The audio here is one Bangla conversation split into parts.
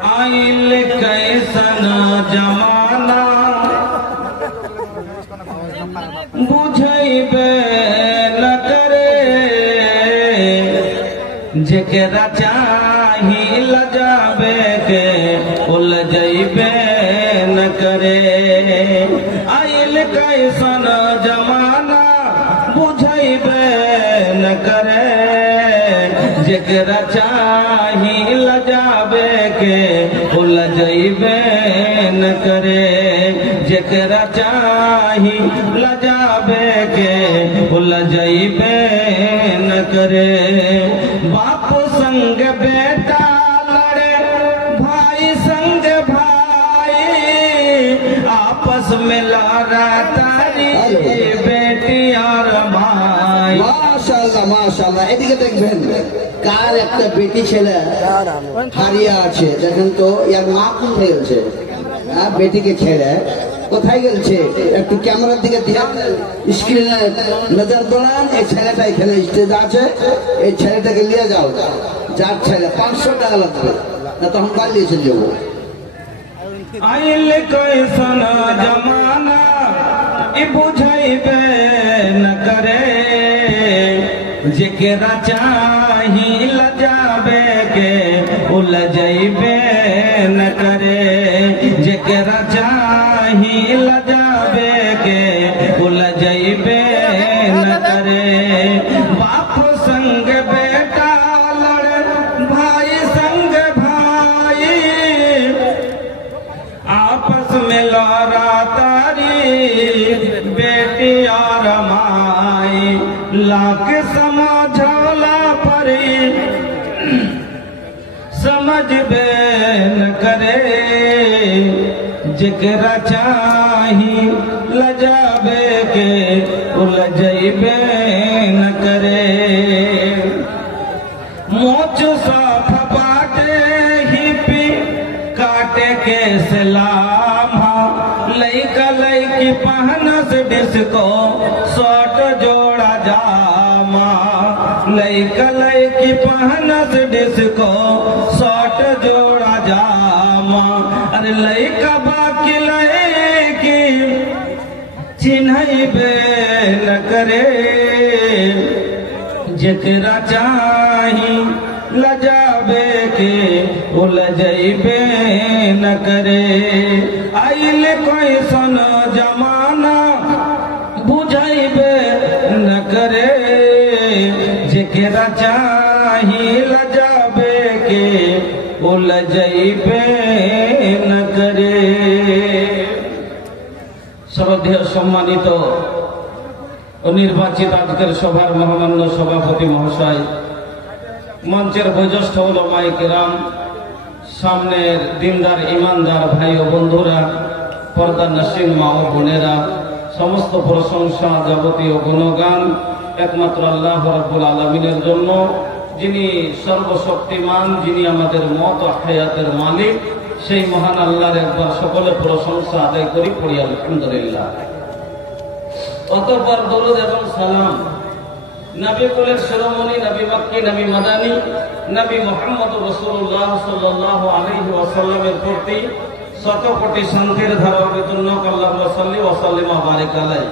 आइल कैसन जमाना बुझैबे न करे जेकरा चाही लजाबे के उलझैबे न करे। आइल कैसन जमाना बुझैबे न करे जेकरा चाही लजाबे के उलझैबे न करे। जेकरा चाही लजाबे के उलझैबे न करे। बाप संग बेटा लड़े भाई संग भाई आपस में लड़ा तारी बेटी और भाई। माशाल्लाह माशाल्लाह এদিকে দেখবেন কার একটা বেটি ছেলে হারিয়ে আছে দেখেন তো ইয়ার মা কোথায় গেছে বেটিকে ছেড়ে কোথায় গেছে একটু ক্যামেরার দিকে দিয়ে স্ক্রিনে নজর দোলান। এই ছেলেটা এখানে স্টেজ আছে এই ছেলেটাকে নিয়ে যাও যার ছেলে 500 টাকা লাগবে না তখন পালিয়ে চলে যাবো। आइल कैसन जमाना बुझैबे न करे जेकरा चाही लजाबे के उलझैबे न करे। जेकरा चाही लजाबे के उलझैबे न करे। बाप संग बेटा लड़े भाई संग भाई आपस में लड़ा तारी बेटी और माई। लाख समझौला परी समझबे न करे जेकरा चाही लजाबे के उलझैबे न करे। मोच साफ बाटे हिपी काटे के सलाम लइका लइकी पहनस डिस्को शॉर्ट जोड़ा जामा। लइका लइकी पहनस डिस्को शॉर्ट जोड़ा जामा। अरे लइका बाकी लइकी चिन्हैबे न करे जेकरा चाही लजाबे के उलझैबे न करे। आइल कैसन जमाना बुझैबे न करे जेकरा चाही लजाबे के उलझैबे न करे। শ্রদ্ধেয় সম্মানিত ও নির্বাচিত আজকের সভার মহামান্য সভাপতি মহাশয়, মঞ্চের বয়োজ্যেষ্ঠ উলামায়ে কেরাম, সামনের দিনদার ইমানদার ভাই ও বন্ধুরা, পর্দার নসীন মা ও বোনেরা, সমস্ত প্রশংসা যাবতীয় গুণগান একমাত্র আল্লাহ রাব্বুল আলামিনের জন্য, যিনি সর্বশক্তিমান, যিনি আমাদের মত ও হায়াতের মালিক। সেই মহান আল্লাহর একবার সকলে প্রশংসা আদায় করি, পড়ি আলহামদুলিল্লাহ। অতঃপর দরুদ এবং সালাম নবী কুলের শিরোমণি, নবী মক্কি, নবী মাদানী, নবী মুহাম্মদ রাসূলুল্লাহ সাল্লাল্লাহু আলাইহি ওয়াসাল্লামের প্রতি শত কোটি শান্তির ধারা অবতীর্ণ আল্লাহুম্মা সাল্লি ওয়া সাল্লিম ওয়া বারিক আলাইহি।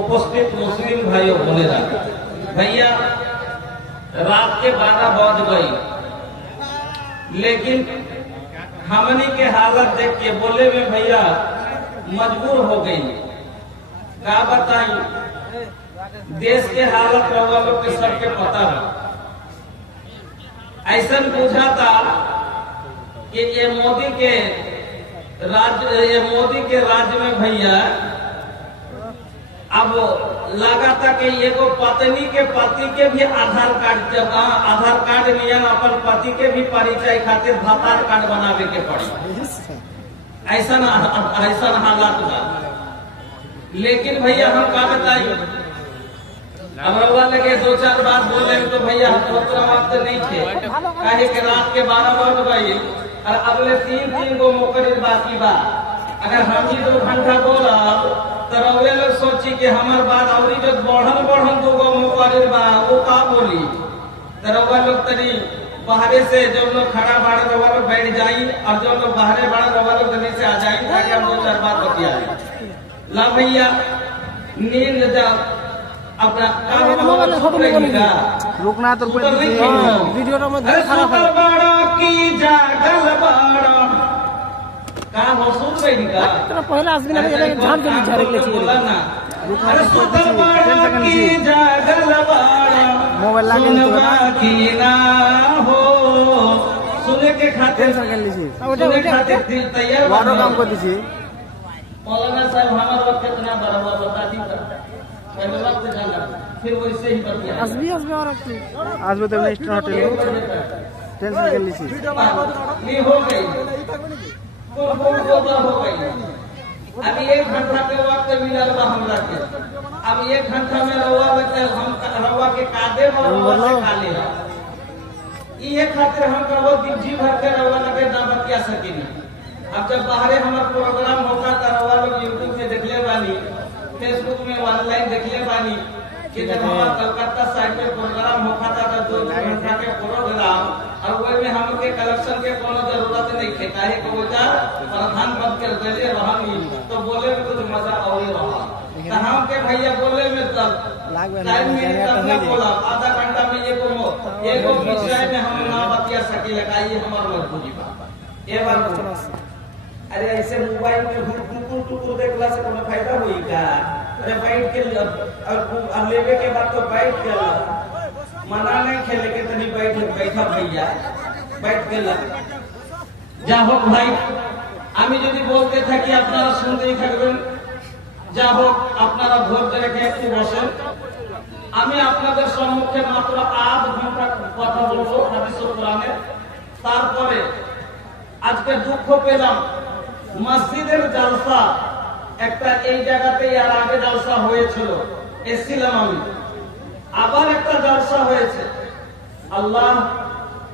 উপস্থিত মুসলিম भाई और बोलेरा, भैया रात के 12 बज गई, लेकिन हमनी के हालत देख के बोले में भैया मजबूर हो गई। क्या बताई, देश के हालत रउआ लोग के सबके पता है। ऐसा पूछा था कि ये मोदी के राज्य में भैया अब लगा था कि एगो पत्नी के पति के भी आधार कार्ड नियन अपन पति के भी परिचय खातिर आधार कार्ड बनावे के पड़ी। ऐसा हालात बा। लेकिन भैया हम का बताई, अब रउआ लगे 2-4 बात बोले तो भैया बात नहीं थे, काहे के रात के 12 बज गई और अगले 3 गो मुकर्रिर बाकी बा। अगर हम ही 2 घंटा बोला तो रउए लोग सोची कि हमार बात और जो बढ़न 2 गो मुकर्रिर बा वो का बोली, तो रउआ लोग तरी बाहर से जो लोग खड़ा बाड़ा रवा लोग बैठ जाई और जो लोग बाहर बाड़ा रवा लोग जल्दी से आ जाए ताकि हम 2-4 बात बतिया ला भैया नींद जा अपना रुकना तो वीडियो बड़ा की जागल बड़ा का हो सुन रही का पहले आदमी ने ध्यान के विचार के लिए बोला ना अरे सुतल बड़ा की जागल बड़ा मोबाइल लागे की ना हो सुने के खातिर सुने खातिर दिल तैयार वारो काम को दीजिए मौलाना साहब हमारा वक्त कितना बड़ा हुआ बता दी पहले वक्त जाना फिर वैसे ही बतिया असबी और आज तो नेक्स्ट होटल टेंशन कर लीजिए ये हो गई हो गई अभी 1 घंटा के वक्त मिलल बा हमरा के अब 1 घंटा में रवा हम रवा के कादे और रवा से खाले ये खातिर हम कहो जी भर के रवा लगे ना बतिया सकेनी अब जब बाहरे हमारा प्रोग्राम होता था रवा लोग यूट्यूब में देखले बानी फेसबुक में ऑनलाइन देखले बानी कि जब हमारा कलकत्ता साइड पे प्रोग्राम होता था 2 घंटा के प्रोग्राम और वही में हमके कलेक्शन के कोनो जरूरत नहीं थे काहे को बेटा प्रधान बन कर देले रहनी तो बोले में कुछ मजा और रहा तो हम के भैया बोले में तब टाइम मिनट तक ना बोला आधा घंटा में एगो विषय में हम ना बतिया सके लगाइए हमार मजबूरी बा ए बार अरे ऐसे मोबाइल में टुकुर देखला से कोनो फायदा होई का अरे बैठ के और लेवे के बाद तो बैठ के मना नहीं खेले के तनी बैठा भैया बैठ के जा হোক ভাই আমি যদি বলতে থাকি আপনারা শুনতেই থাকবেন যা হোক আপনারা ধৈর্য রেখে একটু বসেন আমি আপনাদের সম্মুখে মাত্র আধ ঘন্টা কথা বলবো হাদিসুল কোরআনের তারপরে আজকে দুঃখ পেলাম মসজিদের জালসা একটা এই জায়গাতে আর আগে জালসা হয়েছিল এসেছিলাম আমি আবার একটা জালসা হয়েছে আল্লাহ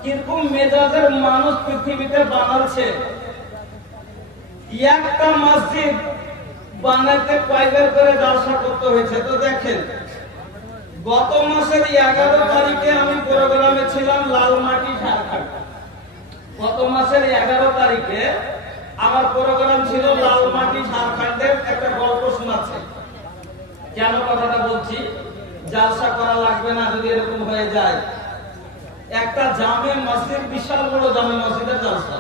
কিরকম মেজাজের মানুষ পৃথিবীতে বানাচ্ছে একটা মসজিদ বানাতে কয়বার করে জালসা করতে হয়েছে তো দেখেন গত মাসের 11 তারিখে আমি প্রোগ্রামে ছিলাম লালমাটি ঝাড়খণ্ড গত মাসের 11 তারিখে আমার প্রোগ্রাম ছিল লালমাটি ঝাড়খণ্ডের একটা গল্প শোনাচ্ছে কেন কথাটা বলছি জালসা করা লাগবে না যদি এরকম হয়ে যায় একটা জামে মসজিদ বিশাল বড় জামে মসজিদের জালসা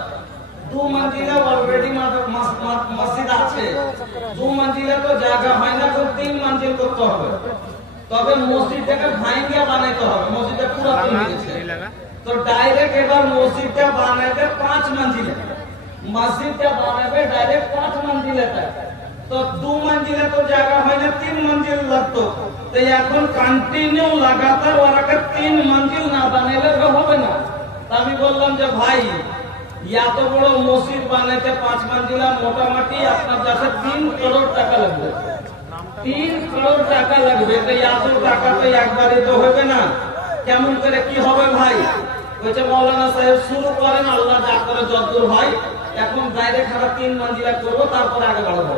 2 मंजिला অলরেডি মসজিদ আছে 2 मंजिला তো জায়গা হয় না তো 3 मंजिल করতে হবে তবে মসজিদটাকে ভাঙিয়ে বানাইতে হবে মসজিদটা পুরো তৈরি হয়েছে তো ডাইরেক্ট এবার মসজিদটা বানাইতে 5 मंजिला মসজিদটা বানাবে ডাইরেক্ট 5 मंजिला तक তো 2 मंजिला তো জায়গা হয় না 3 मंजिल লাগতো তো এখন কন্টিনিউ লাগাতার ওরাকে 3 मंजिल না বানাইলে হবে না আমি বললাম যে ভাই এত বড় মসজিদ বানাইতে 5 मंजिला মোটামুটি আপনার কাছে 3 করোড় টাকা লাগবে 3 করোড় টাকা লাগবে তো এত টাকা তো একবারে তো হবে না কেমন করে কি হবে ভাই বলছে মাওলানা সাহেব শুরু করেন আল্লাহ যা করে যতদূর হয় এখন ডাইরেক্ট আমরা 3 मंजिला করব তারপর আগে বাড়বো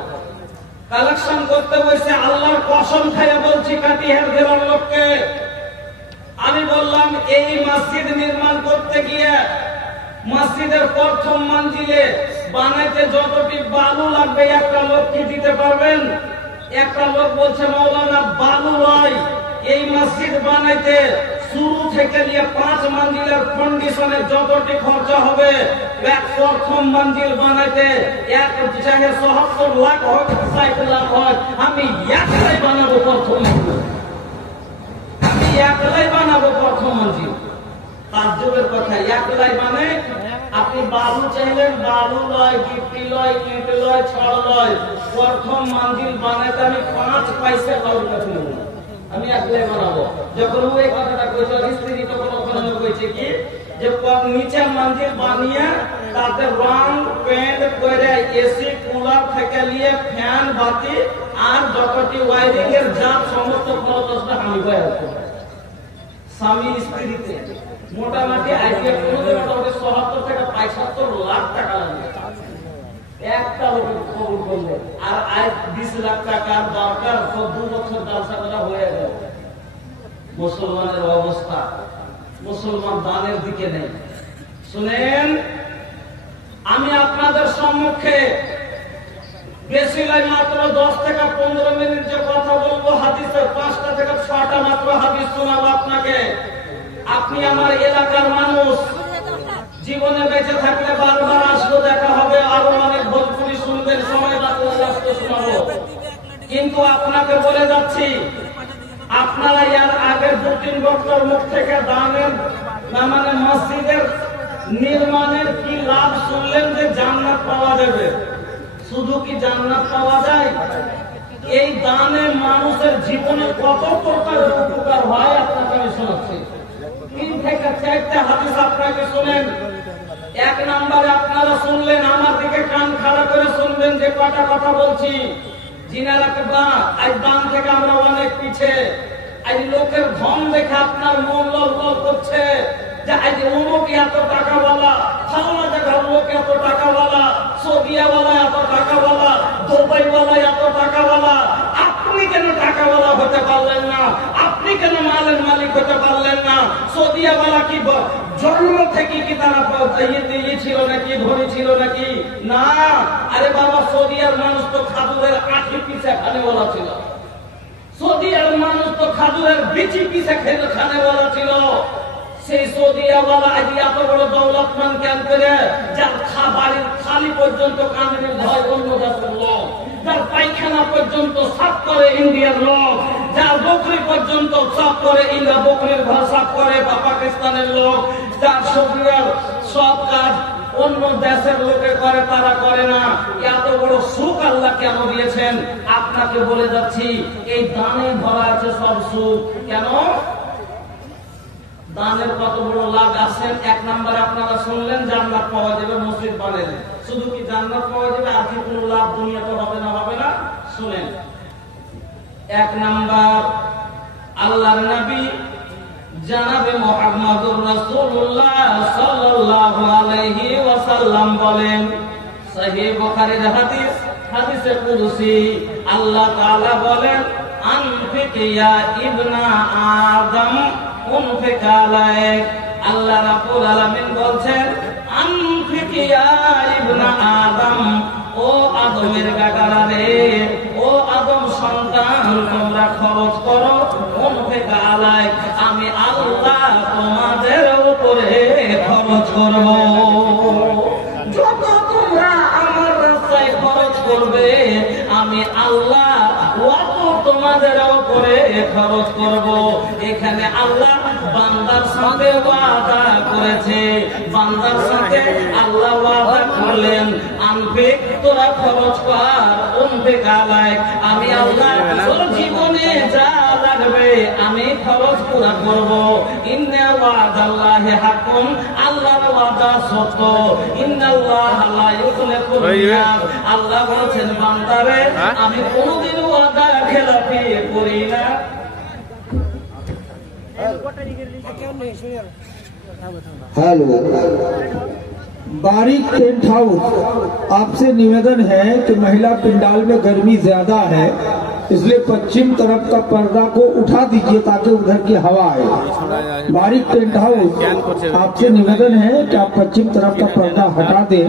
কালেকশন করতে বসে আল্লাহর কসম খাইয়া বলছি কাটিহার জেলার লোককে আমি বললাম এই মসজিদ নির্মাণ করতে গিয়ে মসজিদের প্রথম মঞ্জিলে বানাইতে যতটি বালু লাগবে একটা লোক কি দিতে পারবেন একটা লোক বলছে মাওলানা বালু নয় এই মসজিদ বানাইতে শুরু থেকে নিয়ে 5 मंजिलेর কন্ডিশনে যতটি খরচা হবে এক প্রথম মঞ্জিল বানাইতে এক চাহে ৭০ লাখ হোক ৬০ লাখ হোক আমি একলাই বানাবো প্রথম মঞ্জিল আমি একলাই বানাবো প্রথম মঞ্জিল তাজ্জুবের কথা একলাই মানে আপনি বালু চাইলেন বালু লয় গিট্টি লয় ইট লয় ছড় লয় প্রথম মঞ্জিল বানাইতে আমি 5 পয়সা কারোর কাছে নেব আমি একলাই বানাবো যখন ওই কথাটা কইছে স্ত্রী তো কোনো কইছে কি যে নিচে মঞ্জিল বানিয়ে তাতে রং পেইন্ট করে এসি কুলার থেকে নিয়ে ফ্যান বাতি আর যতটি ওয়্যারিং এর জাত সমস্ত খরচটা আমি বয়ান করব স্বামী স্ত্রীতে মোটামুটি আইডিয়া কোনো মোটামুটি ৭০ থেকে ৭৫ লাখ টাকা লাগবে একটা লোকের খবর করলে আর আজ 20 লাখ টাকার দরকার 2 বছর জালসা করা হয়ে গেল মুসলমানের অবস্থা মুসলমান দানের দিকে নেই। শুনেন, আমি আপনাদের সম্মুখে বেশি নয় মাত্র 10 থেকে 15 মিনিট যে কথা বলবো, হাদিসের 5টা থেকে 6টা মাত্র হাদিস শোনাবো আপনাকে। আপনি আমার এলাকার মানুষ, জীবনে বেঁচে থাকলে বারবার আসবো, দেখা হবে, আরো অনেক ভোজপুরি শুনবেন, সময় বাঁচলে শোনাবো। কিন্তু আপনাকে বলে যাচ্ছি, আপনারা এর আগের 2-3 বছর মুখ থেকে দানের না মানে মসজিদের নির্মাণের কি লাভ শুনলেন, যে জান্নাত পাওয়া যাবে। শুধু কি জান্নাত পাওয়া যায়? এই দানে মানুষের জীবনে কত প্রকার উপকার হয় আপনাকে আমি শোনাচ্ছি। 3 থেকে 4টা হাদিস আপনাকে শুনেন। 1 নম্বরে আপনারা শুনলেন, আমার দিকে কান খাড়া করে শুনবেন যে কটা কথা বলছি। জিনা রাখবা, আজ দান থেকে আমরা অনেক পিছে। আজ লোকের ধন দেখে আপনার মন লড়লড় করছে যে আজ অমুক এত টাকাওয়ালা, ফালনা জায়গার লোক এত টাকাওয়ালা, সৌদিয়াওয়ালা এত টাকাওয়ালা, দুবাইওয়ালা এত টাকাওয়ালা। আপনি কেন টাকাওয়ালা হতে পারলেন না? আপনি কেন মালের মালিক হতে পারলেন না? সৌদিয়াওয়ালা কি জন্ম থেকে কি তারা ইয়ে ছিল নাকি, ধনী ছিল নাকি? না, আরে বাবা, সৌদিয়ার মানুষ তো খাদুরের আঠি পিছে খানেওয়ালা ছিল। সৌদিয়ার মানুষ তো খাদুরের বিচি পিছে খানেওয়ালা ছিল। সেই সৌদিয়াওয়ালা আজ এত বড় দৌলতমান কেন করে, যার বাড়ির থালি পর্যন্ত কানের ভয় অন্য দেশের লোক, যার পায়খানা পর্যন্ত সাফ করে ইন্ডিয়ার লোক, যার বকরি পর্যন্ত সাফ করে ইন্ডিয়া, বকরির ঘর সাফ করে বা পাকিস্তানের লোক, যার সৌদিয়ার সব কাজ অন্য দেশের লোকে করে, তারা করে না। এত বড় সুখ আল্লাহ কেন দিয়েছেন? আপনাকে বলে যাচ্ছি, এই দানে ভরা আছে সব সুখ। কেন? দানের কত বড় লাভ আছেন। 1 নম্বর আপনারা শুনলেন, জান্নাত পাওয়া যাবে মসজিদ বানালে। শুধু কি জান্নাত পাওয়া যাবে, আর কি কোনো লাভ দুনিয়াতে হবে না? হবে না। শুনেন, 1 নম্বর, আল্লাহর নবী জনাবে মুহাম্মদুর রাসূলুল্লাহ সাল্লাল্লাহু আলাইহি ওয়াসাল্লাম বলেন, সহিহ বুখারীর হাদিস, হাদিসে কুদসি, আল্লাহ তাআলা বলেন, আনফিক ইয়া ইবনা আদম উনফিক আলাইক। আল্লাহ রাব্বুল আলামিন বলছেন, আনফিক ইয়া ইবনা আদম, ও আদমের বেটারা রে, ও আদম সন্তান, তোমরা খরচ করো, উনফিক আলাইক, আমি আল্লাহ তোমাদের উপরে খরচ করব। যত তোমরা আমার রাস্তায় খরচ করবে, আমি আল্লাহ অত তোমাদের উপরে খরচ করব। এখানে আল্লাহ বান্দার সাথে ওয়াদা করেছে, বান্দার সাথে আল্লাহ ওয়াদা করলেন, আনফিক, তোরা খরচ কর, উনফিক আলাইক, আমি আল্লাহ তোর জীবনে যা লাগবে আমি খরচ পুরা করব। ইন্না ওয়াদাল্লাহি হাক্কুন, আল্লাহর ওয়াদা সত্য। ইন্নাল্লাহা লা ইউখলিফুল মিয়াদ, আল্লাহ বলেছেন, বান্দারে আমি কোনদিন ওয়াদা খেলাফি করি না। हेलो, बारीक टेंट हाउस, आपसे निवेदन है कि महिला पंडाल में गर्मी ज्यादा है, इसलिए पश्चिम तरफ का पर्दा को उठा दीजिए ताकि उधर की हवा आए। बारीक टेंट हाउस, आपसे निवेदन है कि आप पश्चिम तरफ का पर्दा हटा दें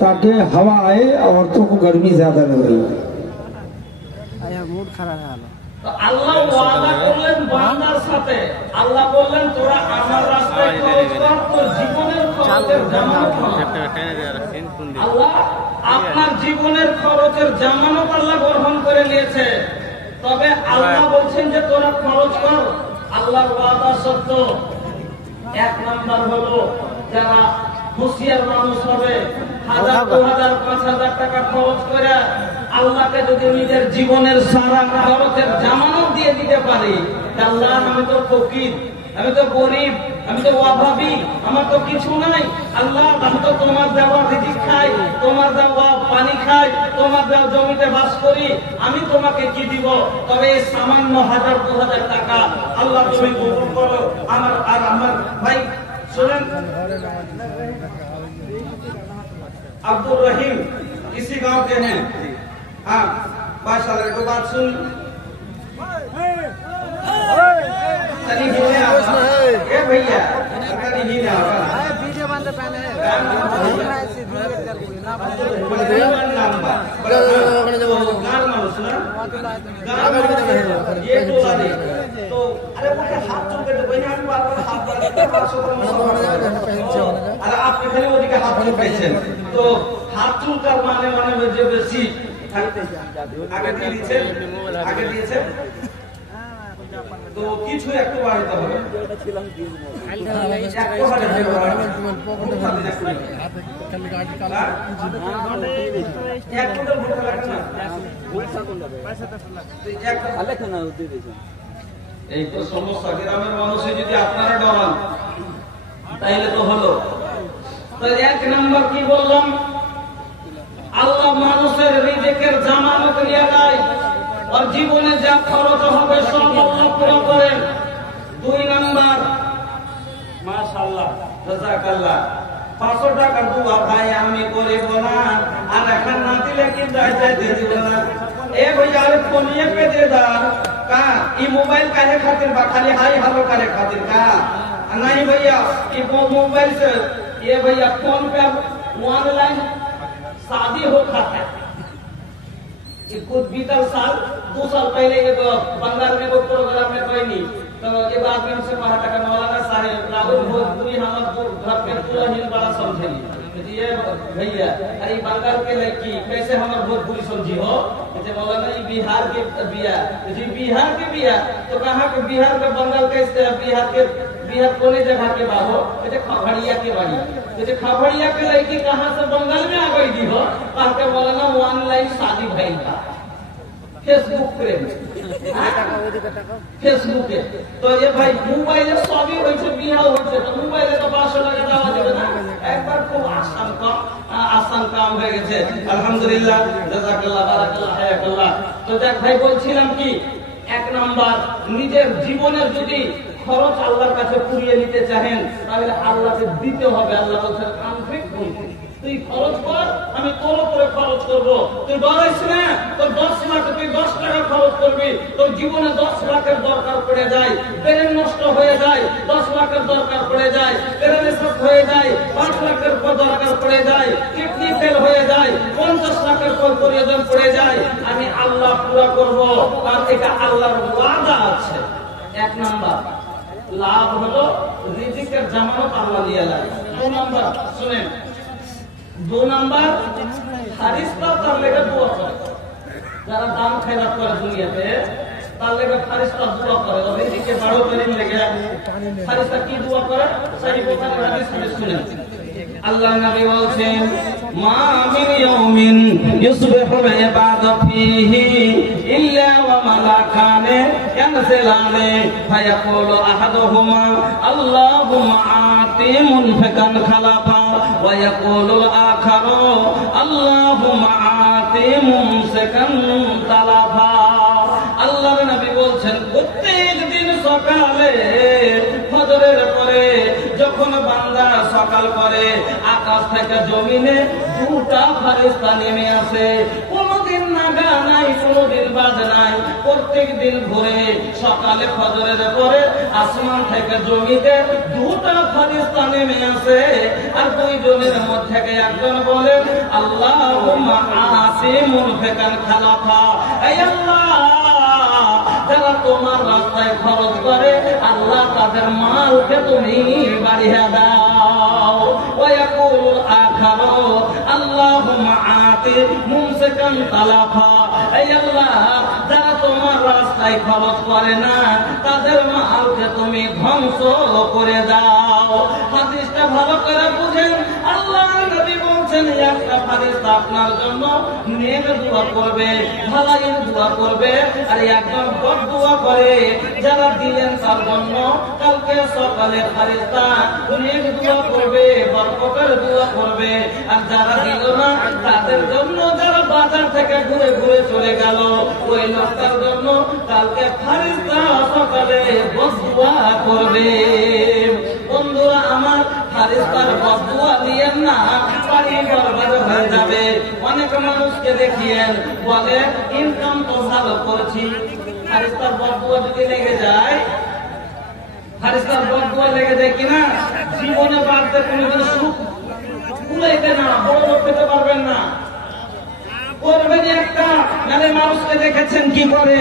ताकि हवा आए, औरतों को गर्मी ज्यादा लग रही है। আল্লাহ ওয়াদা করলেন বান্দার সাথে, আল্লাহ বললেন, তোরা আমার রাস্তায় খরচ কর, তোর জীবনের খরচের জামানত। আল্লাহ আপনার জীবনের খরচের জামানত আল্লাহ গ্রহণ করে নিয়েছে। তবে আল্লাহ বলছেন যে তোরা খরচ কর, আল্লাহর ওয়াদা সত্য। 1 নম্বর হলো, যারা হুঁশিয়ার মানুষ হবে, 1000, 2000, 5000 টাকা খরচ করে আল্লাহকে যদি নিজের জীবনের সারা খরচের জামানত দিয়ে দিতে পারি, আল্লাহ আমি তো ফকির, আমি তো গরিব, আমি তো অভাবী, আমার তো কিছু নাই, আল্লাহ আমি তো তোমার দেওয়া রিজিক খাই, তোমার দেওয়া পানি খাই, তোমার দেওয়া জমিতে বাস করি, আমি তোমাকে কি দিব? তবে এই সামান্য 1000, 2000 টাকা আল্লাহ তুমি কবুল করো। আমার ভাই सुनें, अब्दुल रहीम इसी गांव के हैं। हाँ, बादशाह को बात सुन, ए भैया पता नहीं ना वीडियो बनते पहले ये तो अरे वो हाथ चल के भैया भी बार बार हाथ अरे आप कितने वो के हाथ चल कैसे तो हाथ चल कर माने में जो बेसी आगे दिए তো কিছু একটু বাড়িতে হবে এই তো সমস্যা গ্রামের মানুষে যদি আপনারা ডরান তাইলে তো হলো। তো এক নম্বর কি বললাম, আল্লাহ মানুষের রিজিকের জামানত নিয়ে দেয় और জীবনে যা খরচ হবে সব আল্লাহ পুরো করেন। 2 নাম্বার মাশাআল্লাহ জাযাকাল্লাহ 500 টাকা দুয়া ভাই আমি করিব না আর এখন না দিলে কি যাইতে দিব না। ए भैया अरे फोनिए पे दे दा का ई मोबाइल काहे खातिर बा खाली हाई हेलो करे खातिर का नहीं भैया ई मोबाइल से ये भैया फोन पे ऑनलाइन शादी हो खाता कुछ बीतल साल 2 साल पहले एक बंगाल में वो प्रोग्राम में कोई नहीं तो ये बात में हमसे कहा था मौलाना साहेब राहुल भोजपुरी हमारे घर के पूरा हिंद बड़ा समझेली ये भैया अरे बंगाल के लड़की कैसे हमारे भोजपुरी समझी हो जैसे मौलाना ये बिहार के बिया जी बिहार के बिया तो कहाँ के बिहार के बंगाल कैसे बिहार कोने जगह के बाहो जैसे खगड़िया के बाड़ी जैसे खगड़िया के लड़की कहाँ से बंगाल में आ गई थी हो कहा के मौलाना ऑनलाइन शादी भई था फेसबुक पे फेसबुक तो ये भाई मोबाइल सभी होय छे बियाह होय छे तो मोबाइल तो 500 টাকা দেওয়া যাবে না একবার খুব আসান কাম হয়ে গেছে আলহামদুলিল্লাহ জাযাকাল্লাহ বারাকাল্লাহ হায়াকাল্লাহ। তো দেখ ভাই বলছিলাম কি এক নাম্বার নিজের জীবনের যদি খরচ আল্লাহর কাছে পুরিয়ে নিতে চাহেন তাহলে আল্লাহকে দিতে হবে। আল্লাহ বলেন আনফিক তুই খরচ কর আমি তোর উপরে খরচ করব। তুই ডরাইস না তোর 10 লাখ তুই 10 টাকা খরচ করবি তোর জীবনে 10 লাখের দরকার পড়ে যায় ব্রেন নষ্ট হয়ে যায় 10 লাখের দরকার পড়ে যায় প্যারালাইসিস হয়ে যায় 5 লাখের দরকার পড়ে যায় কিডনি ফেল হয়ে যায় 50 লাখের প্রয়োজন পড়ে যায় আমি আল্লাহ পুরো করব আর এটা আল্লাহর ওয়াদা আছে। এক নাম্বার লাভ হলো রিজিকের জামানত আল্লাহ দিয়ে লাগে। 2 নাম্বার শুনেন 2 নাম্বার ফারিস্তা তার লেগে দোয়া করে যারা দাম খেলাপ করে দুনিয়াতে তার লেগে ফারিস্তা দোয়া করে রিজিকে বড় করে লেগে ফারিস্তা কি দোয়া করে সহি বুখারী হাদিস শুনেন আল্লাহ নবী বলেন মা মিন ইয়াউমিন ইসবিহুল ইবাদু ফীহি ইল্লা ওয়া মালাকানে ইয়ানজিলানে ফায়াকুলু আহাদুহুমা আল্লাহুম্মা আতি মুনফিকান খালাফা ওয়া ইয়াকুলুল আখারু আল্লাহুম্মা আতি মুমসিকান তালাফা। আল্লাহর নবী বলেন প্রত্যেক দিন সকালে ফজরের পরে যখন বান্দা সকাল করে আকাশ থেকে জমিনে 2টা ফেরেশতা নেমে আসে। কোনদিন নাগা নাই কোনদিন বাদ নাই প্রত্যেক দিন ভোরে সকালে ফজরের পরে আসমান থেকে জমিতে 2টা ফেরেশতা নেমে আসে আর 2 জনের মধ্যে একজন বলেন আল্লাহুম্মা আতি মুনফিকান খালাফা হে আল্লাহ যারা তোমার রাস্তায় খরচ করে আল্লাহ তাদের মালকে তুমি বাড়িয়ে দাও। ওয়া ইয়াকুলুল আখারু আল্লাহুম্মা আতি মুমসিকান তালাফা হে আল্লাহ যারা তোমার রাস্তায় খরচ করে না তাদের মালকে তুমি ধ্বংস করে দাও। হাদিসটা ভালো করে বুঝেন। আল্লাহর নবী বলেন একটা ফেরেশতা আপনার জন্য নেক দোয়া করবে ভালাইয়ের দোয়া করবে আর একজন বদ দোয়া করে যারা দিলেন তার জন্য কালকে সকালে ফেরেশতা নেক দোয়া করবে বরকতের দোয়া করবে আর যারা দিল না তাদের জন্য যারা বাজার থেকে ঘুরে ঘুরে চলে গেল ওই লোকটার জন্য কালকে ফেরেশতা সকালে বদ দোয়া করবে। বন্ধুরা আমার ফেরেশতার বদ দোয়া দিয়েন না বাড়ি বরবাদ হয়ে যাবে। অনেক মানুষকে দেখিয়েন বলে ইনকাম তো ভালো করছি ফেরেশতার বদ দোয়া যদি লেগে যায় ফারিস্তার বদদুয়া লেগে যায় কিনা জীবনে বাড়তে কোনোদিন সুখ কুলাইবে না, বড় লোক পেতে পারবেন না। করবেন একটা, মানে মানুষকে দেখেছেন কি করে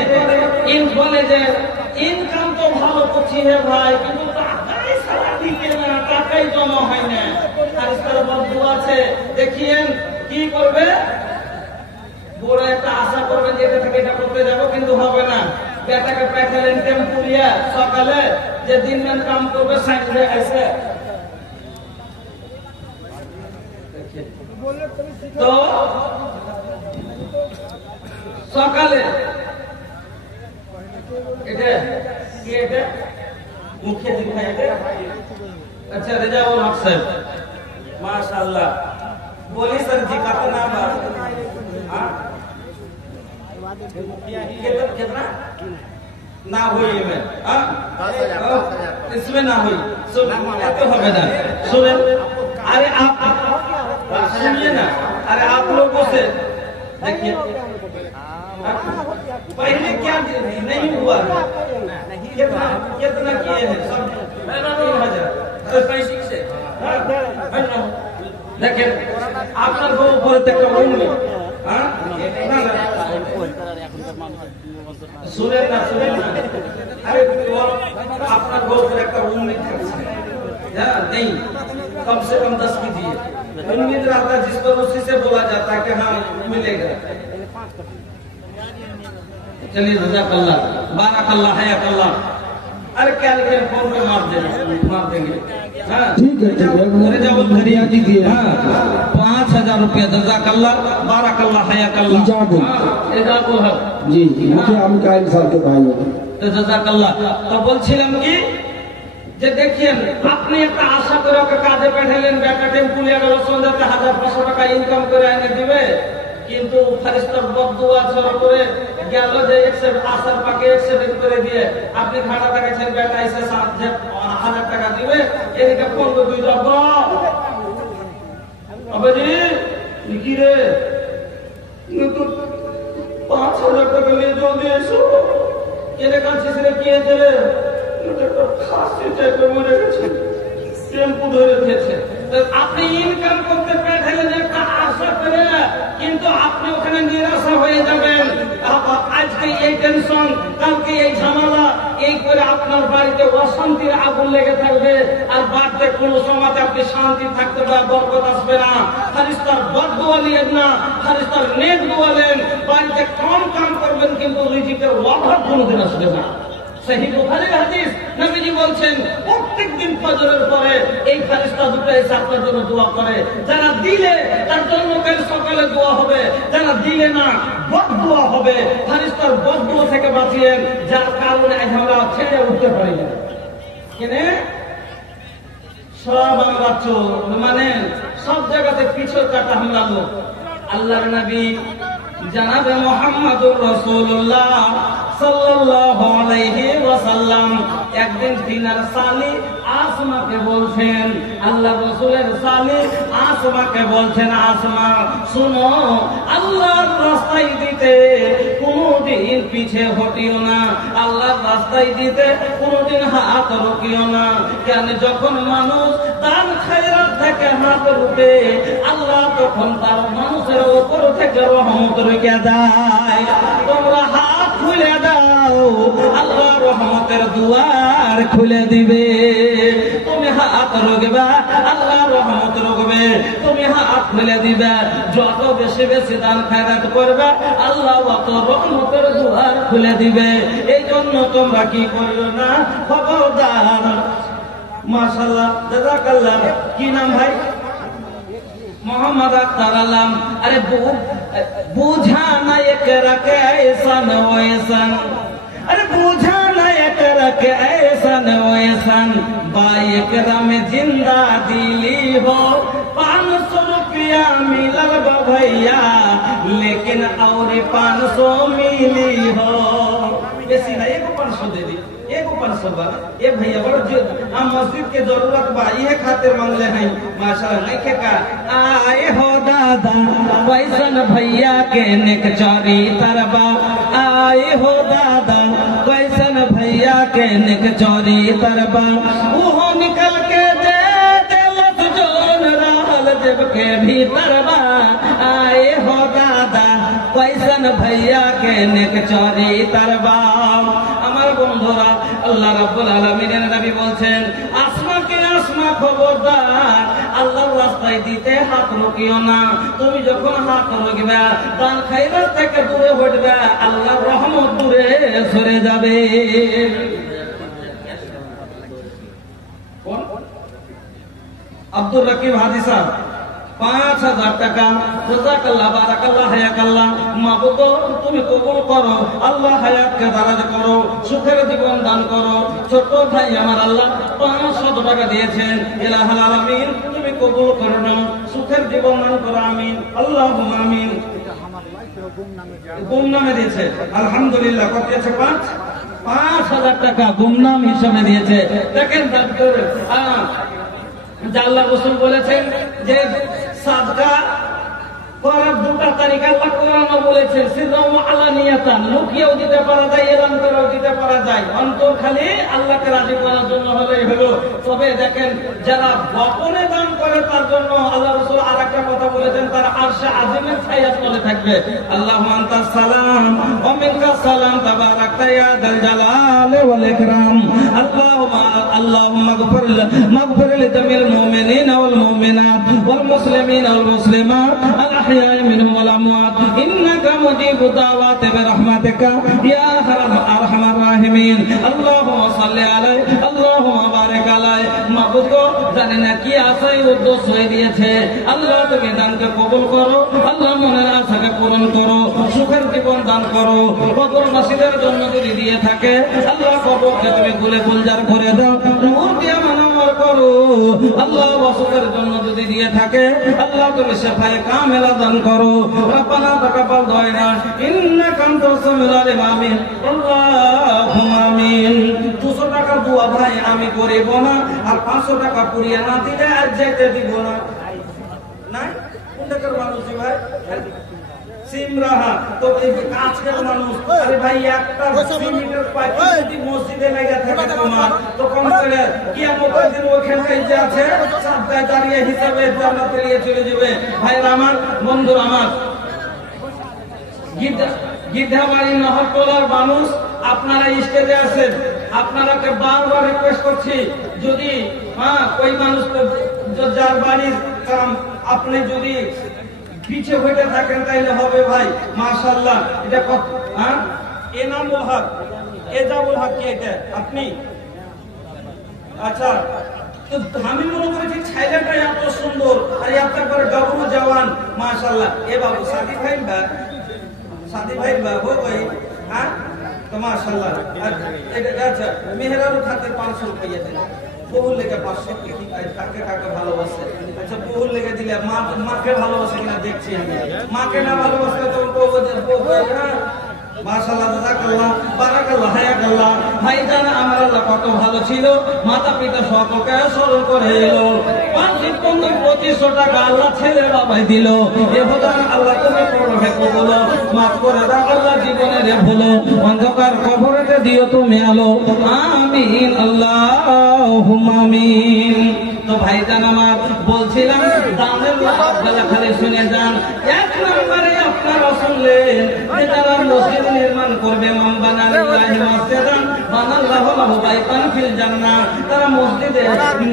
বলে যে ইনকাম তো ভালো করছি হে ভাই, কিন্তু টাকাই সারা দিকে না, টাকাই জমা হয় না। ফারিস্তার বদদুয়া আছে, দেখিয়েন কি করবে। বড় একটা আশা করবেন যে এটা থেকে এটা করতে যাবো, কিন্তু হবে না। বেটাকে পাঠালেন টেম্পুরিয়া সকালে, যে দিনমান কাম করবে সাইডে এসে। তো সকালে এটা কি, এটা মুখে দিখা, এটা अच्छा रजाउल हक साहब माशाल्लाह। बोली सर जी का नाम कितना ना हुई में, इसमें ना हुई तो हमें ना सुने। अरे आप सुनिए ना, अरे आप लोगों से देखिए पहले क्या नहीं हुआ, कितना किए हैं सब 3,000 से। দেখেন আপনার বউ উপরে একটা রুম নেই, শুনেন না শুনেন না, আরে আপনার বউ উপরে একটা রুम नहीं नहीं, कम से कम 10 कीजिए। उम्मीद रहता है जिस पर उसी से बोला जाता है कि हाँ मिलेगा। चलिए जज़ाकल्लाह बारकल्लाह हयाकल्लाह। अरे क्या लिखे फोन पे मार देंगे। ठीक है कीजिए। 5,000 रुपया जज़ाकल्लाह बारकल्लाह हयाकल्लाह जी मुझे हम कायम साल के भाई तो जज़ाकल्लाह। तो বলছিলাম কি যে দেখেন আপনি একটা আশা করে ওকে কাজে পাঠালেন, বেটা টেম্পু নিয়ে গেল, সন্ধ্যাতে 1,500 টাকা ইনকাম করে এনে দিবে, কিন্তু ফারিস্তার বদদুয়া ঝড় করে গেল যে আসার পাকে অ্যাক্সিডেন্ট করে দিয়ে আপনি ভাড়া দেখাচ্ছেন, বেটা এসে 1,000 টাকা দিবে, এদিকে 15-2 যাবো আবাজি কি রে তো 5,000 টাকা নিয়ে জলদি এসো। কেনে কাছে ছেড়ে কি হয়েছে রে, খাসি টাইপের মরে গেছে, টেম্পু ধরে দিয়েছে। আপনি ইনকাম করতে পারলেন একটা আশা করে, কিন্তু আপনি ওখানে নিরাশা হয়ে যাবেন। আজকে এই টেনশন, কালকে এই ঝামেলা, এই করে আপনার বাড়িতে অশান্তির আগুন লেগে থাকবে, আর বাড়িতে কোন সময় আপনি শান্তি থাকতে বা বরকত আসবে না। ফারিস্তার বদদুয়া নিয়েন না, ফারিস্তার নেক দোয়া নেন। বাড়িতে কম কাম করবেন, কিন্তু রিজিকের অভাব কোনোদিন আসবে না। সহিহ বুখারীর হাদিস, নবীজি বলছেন প্রত্যেক দিন ফজরের পরে এই ফেরেশতা দুটো এসে আপনার জন্য দোয়া করে। যারা দিলে তার জন্য কাল সকালে দোয়া হবে, যারা দিলে না বদদুয়া হবে। ফেরেশতার বদদুয়া থেকে বাঁচিয়েন, যার কারণে আমরা ছেড়ে উঠতে পারি না। কেনে সব আমরা চোর, মানে সব জায়গাতে পিছল কাটা আমরা লোক। আল্লাহর নবী জনাবে মুহাম্মদুর রাসূলুল্লাহ সাল্লাল্লাহু আলাইহি ওয়াসাল্লাম একদিন তিনার সালি আসমাকে বলছেন, আল্লাহ রাসূলের সালি আসমাকে বলছেন, আসমা শুনো, আল্লাহর রাস্তায় দিতে কোনদিন পিছে হটিও না, আল্লাহর রাস্তায় দিতে কোনদিন হাত রকিও না। কেন যখন মানুষ দান খায়রাত থেকে হাত রুখে, আল্লাহ তখন তার মানুষের উপর থেকে রহমত রেখে দেয়। তোমরা হাত খুলে দাও, আল্লাহ রহমতের দুয়ার খুলে দিবে। তুমি হাত রোগবা, আল্লাহ রহমত রোগবে। তুমি হাত খুলে দিবে, যত বেশি বেশি দান খায়রাত করবে, আল্লাহ অত রহমতের দুয়ার খুলে দিবে। এই জন্য তোমরা কি করিও না, খবরদার। মাশাআল্লাহ, জাযাকাল্লাহ। কি নাম ভাই? मोहम्मद अख्तर आलम। अरे बूझा न एक रखे ऐसन वैसन, अरे बूझा न एक रखे ऐसन वैसन, बाइक रम जिंदा दिली हो। 500 रुपया मिलल भैया, लेकिन और 500 मिली हो। बेसी ना, एगो 500 दे दी, एगो 500 बा। ये भैया बड़ हम मस्जिद के जरूरत बा, ये खातिर मांगले हैं। माशाल्लाह, नहीं का आए हो दादा वैसन भैया के नेक चोरी तरबा, आए हो दादा वैसन भैया के निक चोरी तरबा वो निकल के दे दिलत जोन राल जब के भीतर बा आए हो दादा कैसन भैया के निक चोरी तरबा আমার বন্ধুরা আল্লাহ রাব্বুল আলামিনের নবী বলছেন আসমাকে আসমা খবরদার আল্লাহর রাস্তায় দিতে হাত রুকিও না তুমি যখন হাত রুকবে দান খায়রাত থেকে দূরে হটবে আল্লাহর রহমত দূরে সরে যাবে কোন আব্দুর রাকিব হাজি সাহেব 5000 টাকা জাযাকাল্লাহ বারাকাল্লাহ হায়াকাল্লাহ মাবুদ তুমি কবুল করো আল্লাহ হায়াতকে দারাজ করো সুখের জীবন দান করো ছোট ভাই আমার আল্লাহ 500 টাকা দিয়েছেন ইলাহুল আলামিন তুমি কবুল করো না সুখের জীবন দান করো আমিন আল্লাহুম্মা আমিন গুমনামে দিয়েছে আলহামদুলিল্লাহ কত দিয়েছে 5000 টাকা গুমনাম হিসেবে দিয়েছে দেখেন ডাক্তার আল্লাহ রাসূল বলেছেন যে সাদকা করার দুটো তারিখ আল্লাহ কোরআনে বলেছেন সিররাও আলানিয়াতান লুকিয়েও দিতে পারা যায় এলান করেও দিতে পারা যায় অন্তর খালি আল্লাহকে রাজি করার জন্য হলেই হলো তবে দেখেন যারা গোপনে দান করে তার জন্য আল্লাহ রাসূল আরেকটা কথা বলেছেন তার আরশে আজিমের ছায়ার তলে থাকবে আল্লাহুম্মা আনতাস সালাম ওয়া মিনকাস সালাম তাবারাকতা ইয়া যাল জালালি ওয়াল ইকরাম আল্লাহুম্মা মাগফির লিজামিল মুমিনিনা ওয়াল মুমিনাত ওয়াল মুসলিমিনা ওয়াল মুসলিমাত الأحياء منهم والأموات إنك مجيب الدعوات برحمتك يا أرحم الراحمين اللهم صل عليه اللهم بارك عليه মাবুদ জানেন না কি আশায় উদ্দেশ্য হয়ে দিয়েছে আল্লাহ তুমি দানকে কবুল করো আল্লাহ মনের আশাকে পূরণ করো সুখের জীবন দান করো কবরবাসীদের জন্য যদি দিয়ে থাকে আল্লাহ কবরকে তুমি গুলে গুলজার করে দাও নূর দিয়ে মানবর করো আল্লাহ ওয়াসুকের জন্য যদি দিয়ে থাকে আল্লাহ তুমি শাফায়ে কামেলা দান করো রব্বানা তাকাব্বাল দুআনা ইন্নাকা আনতাস সামিউল আলিম আমিন আল্লাহুম্মা আমিন 200 টাকার দোয়া ভাই আমি করিব না আর 500 টাকা পুরিয়া না দিলে আজ যেতে দিব না নাই কোন টাকার মানুষ ভাই সিমরাহা তো এই কাজের মানুষ আরে ভাই একটা সিমিটার পাইপ যদি মসজিদে লাগা থাকে তোমার তো কোন করে কিয়ামতের দিন ওখানে যে আছে সাদা দাঁড়িয়ে হিসাবে জান্নাতে নিয়ে চলে যাবে ভাই আমার বন্ধু আমার গিদ্ধাবাড়ি নহরটোলার মানুষ আপনারা স্টেজে আছেন আপনারাকে বারবার রিকোয়েস্ট করছি যদি ওই মানুষ যার বাড়ির কাম আপনি যদি পিছে হইতে থাকেন তাইলে হবে ভাই মাশাআল্লাহ এটা এনামুল হক এজাবুল হক কি এটা আপনি আচ্ছা তো আমি মনে করেছি ছেলেটা এত সুন্দর আর এত করে গাবু জওয়ান মাশাআল্লাহ এ বাবু সাদি ভাই বাবু ভাই হ্যাঁ তো মাশাআল্লাহ আচ্ছা মেহরারু খাতে 500 রুপিয়া দেন বহু লেগে 500 কি কাকে কাকে ভালোবাসে আচ্ছা বহু লেগে দিলে মাকে ভালোবাসে কিনা দেখছি আমি মাকে না ভালোবাসলে তো মাশাআল্লাহ জাযাকাল্লাহ বারাকাল্লাহ হায়াকাল্লাহ ভাইজান আমার আল্লাহ কত ভালো ছিল মাতা পিতা সকলকে স্মরণ করে এলো 2500 টাকা আল্লাহ ছেলে বাবাই দিল এ ভগবান আল্লাহ তুমি পরহে বলো মাফ করে দাও আল্লাহ জীবনের ভুলো অন্ধকার কবরেতে দিও তুমি আলো আমিন আল্লাহুম্মা আমিন তো ভাইজান আমার বলছিলাম দানের আপনারা খালি শুনে যান এক নম্বরে আপনারা শুনলেন যে যারা মসজিদ নির্মাণ করবে মান বানালিল্লাহি মাসজিদান বানাল্লাহু লাহু বাইতান ফিল জান্নাহ তারা মসজিদে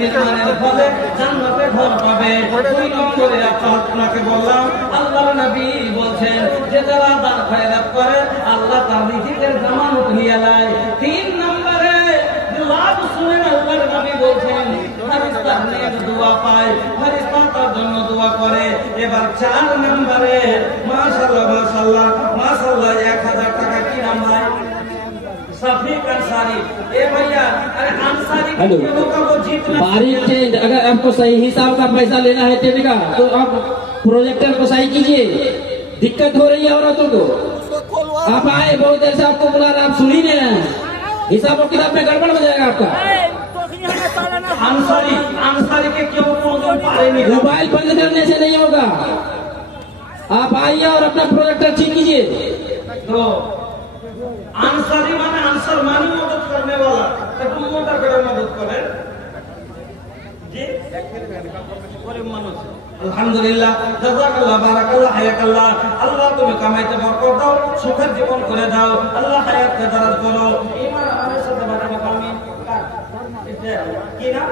নির্মাণের ফলে জান্নাতে ঘর পাবে দুই নম্বরে আপনাকে বললাম আল্লাহর নবী বলছেন যে যারা দান খয়রাত করে আল্লাহ তার রিজিকের জামানত নিয়ে নেয় তিন নম্বরে লাভ শুনে আল্লাহর নবী বলছেন ফেরেশতা নিয়ে দোয়া পায় ফেরেশতা তার জন্য দোয়া করে এবার 4 নম্বরে মাশাআল্লাহ মাশাআল্লাহ মাশাআল্লাহ 1000 টাকা কি নাম ভাই सफीक अंसारी ए भैया अरे अंसारी लोगों को जीतना बारीक चेंज अगर आपको सही हिसाब का पैसा लेना है टेन का तो आप प्रोजेक्टर को सही कीजिए दिक्कत हो रही है औरतों को आप आए बहुत देर से आपको बुला रहे आप सुनी नहीं रहे हिसाब और किताब में गड़बड़ हो जाएगा आपका अंसारी के क्यों मोबाइल बंद करने से नहीं होगा आप आइए और अपना प्रोजेक्टर चेक कीजिए तो आंसरी माने आंसर मानी मदद करने वाला तो করে মদত করেন জি গরিব মানুষ আলহামদুলিল্লাহ জাযাকাল্লাহ বারাকাল্লাহ হায়াকাল্লাহ আল্লাহ তুমি কামাইতে বরকত দাও সুখের জীবন করে দাও আল্লাহ হায়াতকে দারাজ করো ঈমান আমাদের সাথে বাবা আমি এটা কি না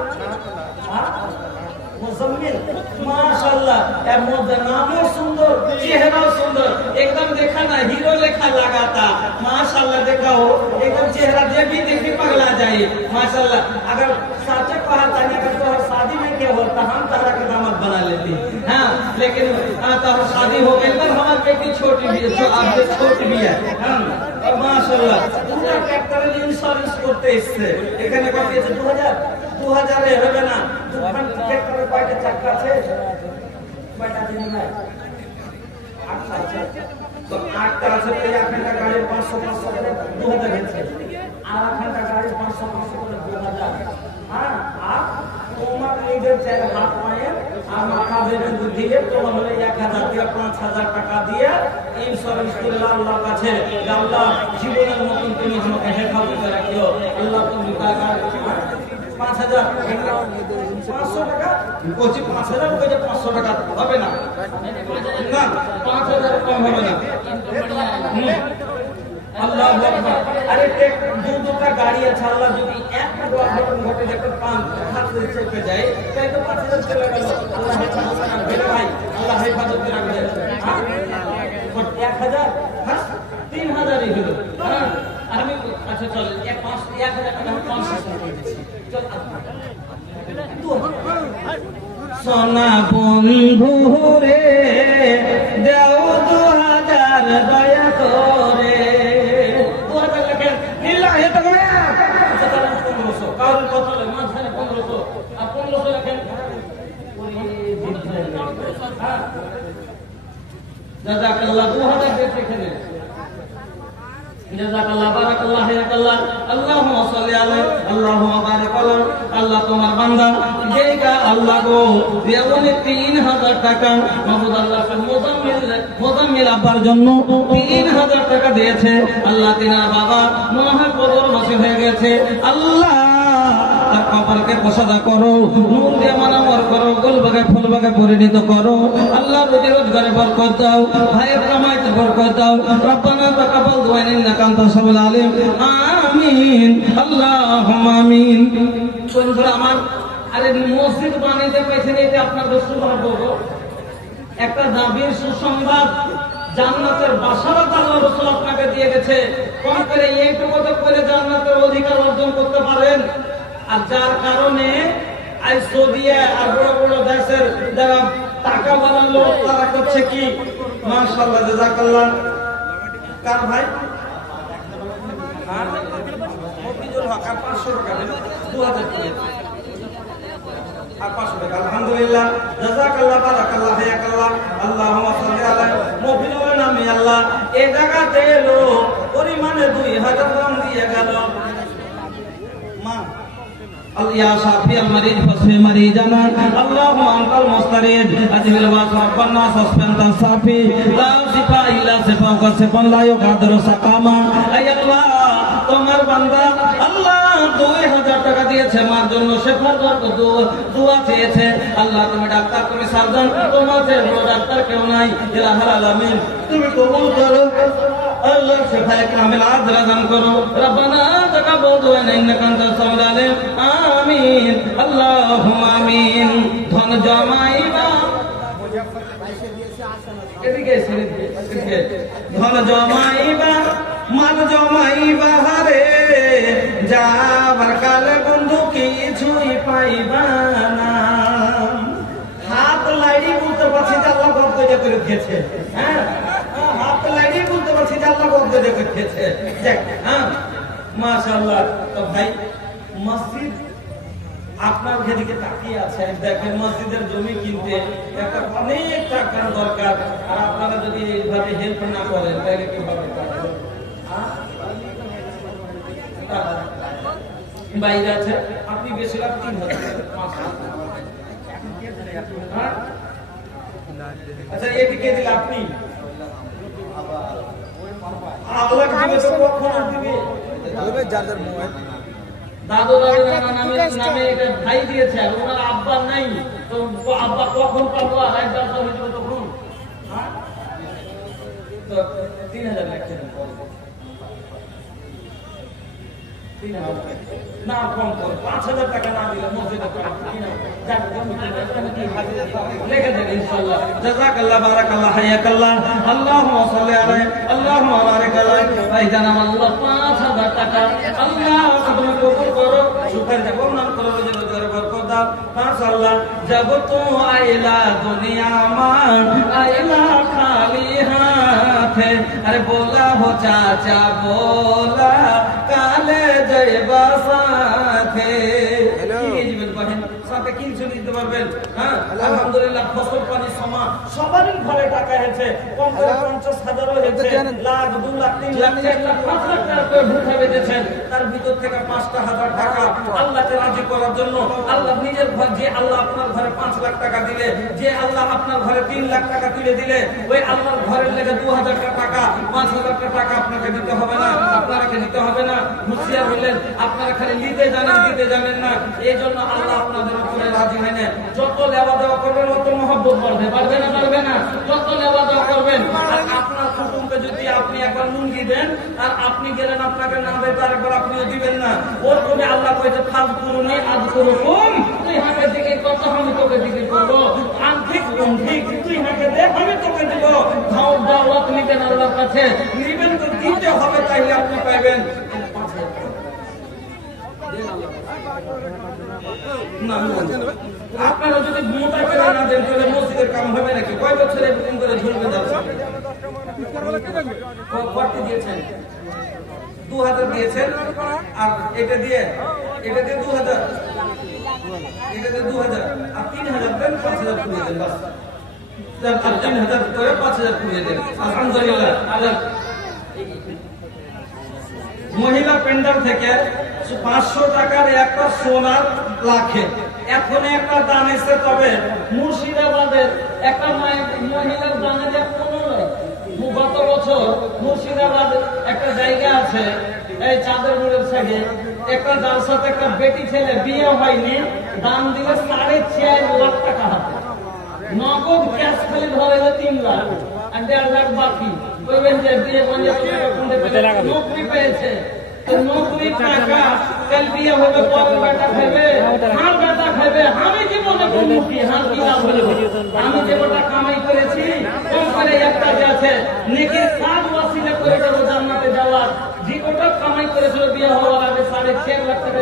मुज़म्मिल माशाअल्लाह ए मोदा नामो सुंदर चेहरा सुंदर एकदम देखा ना हीरो लेखा लगा था माशाअल्लाह देखा हो एकदम चेहरा देखी पगला जाए माशाअल्लाह अगर साचा कहा था अगर तो शादी में क्या होता हम तारा के दामाद बना लेते हाँ लेकिन तो शादी हो गई पर हमारी बेटी छोटी भी है आपसे छोटी भी है और माशाअल्लाह पूरा ट्रैक्टर इंश्योरेंस करते इससे এখানে কত আছে 2000 এ হবে না দুখান ট্রাক্টরে কয়টা চাকা আছে কয়টা দিন নাই 8টা আছে তো 8টা আছে তো এক ঘন্টা গাড়ি 500 করে 2000 হচ্ছে আর এক ঘন্টা গাড়ি 500 করে 2000 হ্যাঁ আর তোমার নিজের চার হাত পায়ে আর মাথা বের বুদ্ধি দিয়ে তোমার হলে 1000 দিয়ে 5000 টাকা দিয়ে ইন্স্যুরেন্স করে আল্লাহর কাছে আল্লাহ জীবনের মতন তুমি আমাকে হেফাজতে রাখিও আল্লাহ তুমি টাকা 5000 500 টাকা কোচি 5000 কোচি 500 টাকা হবে না না 5000 কম হবে না আল্লাহু আকবার আরে দুটা গাড়ি আছে আল্লাহ যদি একটা দুর্ঘটনা ঘটে যেতে পান হাতে চেপে যায় তাই তো 5000 চলে গেল আল্লাহ হেফাজত রাখবে ভাই আল্লাহ হেফাজত রাখবে 1000 হ্যাঁ 3000 ই হলো হ্যাঁ আমি আচ্ছা চল 1000 টাকা 500 টাকা দিচ্ছি চল সোনা বন্ধু রে দেও 2000 দয়া করে 2000 লেখেন নিল্লাহে তাআলা আচ্ছা তাহলে 1500 কারণ কত লাগে মাঝখানে 1500 আর 1500 লেখেন হ্যাঁ জাযাকাল্লাহ 2000 দেখে এখানে জাযাকাল্লাহ বারাকাল্লাহ হায়াকাল্লাহ আল্লাহুম্মা সাল্লি আলাইহি আল্লাহুম্মা বারিক আলাইহি আল্লাহ তোমার বান্দা যেটা আল্লাহ গো দেওয়ালে 3000 টাকা মাহমুদ আল্লাহ মুজাম্মিল আব্বার জন্য 3000 টাকা দিয়েছে আল্লাহ তিনার বাবা মহা কবর নসিব হয়ে গেছে আল্লাহ তার কবরকে প্রসাদা করো নূর দিয়ে মানামর করো গোলবাগে ফুলবাগে পরিণত করো আল্লাহ রুজি রোজগারে বরকত দাও ভাইয়ের কামাইতে বরকত দাও রব্বানা তাকাব্বাল দুআ ইন্নাকা আনতাস সামিউল আলিম আমিন আল্লাহুম্মা আমিন বন্ধুরা আমার আরে মসজিদ বানাইতে পাইছেন এটা আপনার সৌভাগ্য একটা দাবির সুসংবাদ জান্নাতের বাসারাত আল্লাহ রাসূল আপনাকে দিয়ে গেছে কম করে এইটুকু তো করে জান্নাতের অধিকার অর্জন করতে পারেন আর যার কারণে আজ সৌদিয়া আর বড় বড় দেশের যারা টাকা বানালো তারা করছে কি মাশাআল্লাহ জাযাকাল্লাহ কার ভাই মফিজুল হক 500 টাকা দেন 2000 টাকা আর 500 টাকা আলহামদুলিল্লাহ জাযাকাল্লাহ বারাকাল্লাহ হায়াকাল্লাহ আল্লাহুম্মা সাল্লি আলাইহি মফিজুলের নামে আল্লাহ এই জায়গাতে এলো পরিমাণে 2000 দাম দিয়ে গেল মা يا شافي المريض فاشفي مريضنا اللهم انت المستريد اجل الباس ربنا فاسفنت الصافي لا شفاء الا شفاءك شفاء لا يغادر سقما اي الله তোমার বান্দা আল্লাহ 2000 টাকা দিয়েছে মার জন্য শেফার দোয়া চেয়েছে আল্লাহ তুমি ডাক্তার তুমি সার্জন তোমার যে বড় ডাক্তার কেউ নাই ইলাহুল আলামিন তুমি কবুল করো আল্লাহ শেফায়ে কামিল আজরা দান করো রব্বানা তাকাব্বাল দুআ ইন্নাকা আনতাস সামিউল আলিম আমিন আল্লাহুম্মা আমিন ধন জমাইবা এদিকে ধন জমাইবা মান জমাইবা হারে যাবার কালে বন্ধু কিছুই পাইবা না হাত লাড়ি বলতে পারছি যে আল্লাহ বদ্ধ করে দিয়েছে হ্যাঁ হাত লাড়ি বলতে পারছি যে আল্লাহ বদ্ধ করে দিয়েছে হ্যাঁ মাশাআল্লাহ তো ভাই মসজিদ আপনার যেদিকে তাকিয়ে আছেন দেখেন মসজিদের জমি কিনতে একটা অনেক টাকার দরকার আর আপনারা যদি এইভাবে হেল্প না করেন তাহলে কিভাবে বাইরে আছে আপনি বেশি লাভ 3000 আচ্ছা এদিকে দিলে আপনি আল্লাহ দিবে তো কখন দিবে যাদের মোবাইল দাদু দাদু নানা নামে এটা ভাই দিয়েছে, আর ওনার আব্বা নাই, তো আব্বা কখন পাবো? আর একবার হয়েছিল তখন। তো 3000 লাগছে না, কম করে 5000 টাকা না দিলে মসজিদে লিখে দেন ইনশাআল্লাহ। জাযাকাল্লাহ, বারাকাল্লাহ, হায়াকাল্লাহ, আল্লাহুম্মা সাল্লি আলাইহি, আল্লাহুম্মা বারিক আলাইহি। ভাইজান আমার আল্লাহ 5000 টাকা আল্লাহ তুমি কবুল করো, সুখের জীবন নাম করো, রোজগারে বরকত দাও। মাশাআল্লাহ। जब तू आइला दुनिया में आइला खाली हाथ, अरे बोला हो चाचा बोला काले जय साथे সাথে কিছু দিতে পারবেন? হ্যাঁ, আলহামদুলিল্লাহ। ফসল পানি সমা সবারই ঘরে টাকা হয়েছে, কম করে 50,000 হয়েছে, লাখ 2 লাখ 3 লাখ 4 লাখ 5 লাখ টাকা করে ভুট্টা বেঁধেছেন। তার ভিতর থেকে 5,000 টাকা আল্লাহকে রাজি করার জন্য, আল্লাহ নিজের ঘর, যে আল্লাহ আপনার ঘরে 5 লাখ টাকা দিলে, যে আল্লাহ আপনার ঘরে 3 লাখ টাকা তুলে দিলে, ওই আল্লাহর ঘরের লেগে 2000 টাকা 5000 টাকা আপনাকে দিতে হবে না, আপনাকে দিতে হবে না। হুঁশিয়ার হলেন, আপনারা খালি দিতে জানেন না, এই জন্য আল্লাহ আপনাদের উপরে রাজি হয় না। যত লেওয়া দেওয়া করবেন অত মহব্বত বাড়বে, পারবে না। যত লেওয়া দেওয়া করবেন, আর আপনার কুটুমকে যদি আপনি একবার লুঙ্গি দেন আর আপনি গেলেন আপনাকে না দেয়, তার একবার আপনিও দিবেন না। ওরকমই আল্লাহ কইছে ফাযকুরুনি আযকুরুকুম, তুই হাঁকে দিকে কত আমি তোকে দিকে করবো, ঠিক তুই হাঁকে দে আমি তোকে দিব। ধাও দাওয়াত নিবেন আল্লাহর কাছে, নিবেন তো দিতে হবে, তাইলে আপনি পাইবেন। আপনারা যদি মোটা করে না দেন তাহলে মসজিদের কাম হবে নাকি? কয় বছর এরকম করে ঝুলবে যাচ্ছে? কত দিয়েছেন? 2000 দিয়েছেন, আর এটা দিয়ে 2000, এটা দিয়ে 2000, আর 3000 দেন, 5000 করিয়ে দেন, বাস। 3000 করে 5000 করিয়ে দেন। আলহামদুলিল্লাহ। মহিলা পেন্ডাল থেকে 500 টাকার একটা সোনার লাখে এখন একটা দান এসে, তবে মুর্শিদাবাদের একটা মহিলার দানে যে 15, গত বছর মুর্শিদাবাদ একটা জায়গা আছে এই চাঁদের মোড়ের সাইডে, একটা যার সাথে একটা বেটি ছেলে বিয়ে হয়নি, দান দিলে 4.5 লাখ টাকা হাতে, নগদ ক্যাশ খালি ধরে 3 লাখ আর 1.5 লাখ বাকি। বলবেন যে বিয়ে নৌকরি পেয়েছে, নৌকরি টাকা কাল বিয়ে হবে, বেটা খাইবে, হার বেটা খাইবে, আমি জীবনে মুখী হার কি লাভ হলো? আমি যে ওটা কামাই করেছি, কম করে একটা যে আছে নেকির কাজ ওয়াসিলা করে দেবো জান্নাতে যাওয়ার, যে ওটা কামাই করেছিল বিয়ে হওয়ার আগে 6.5 লাখ টাকা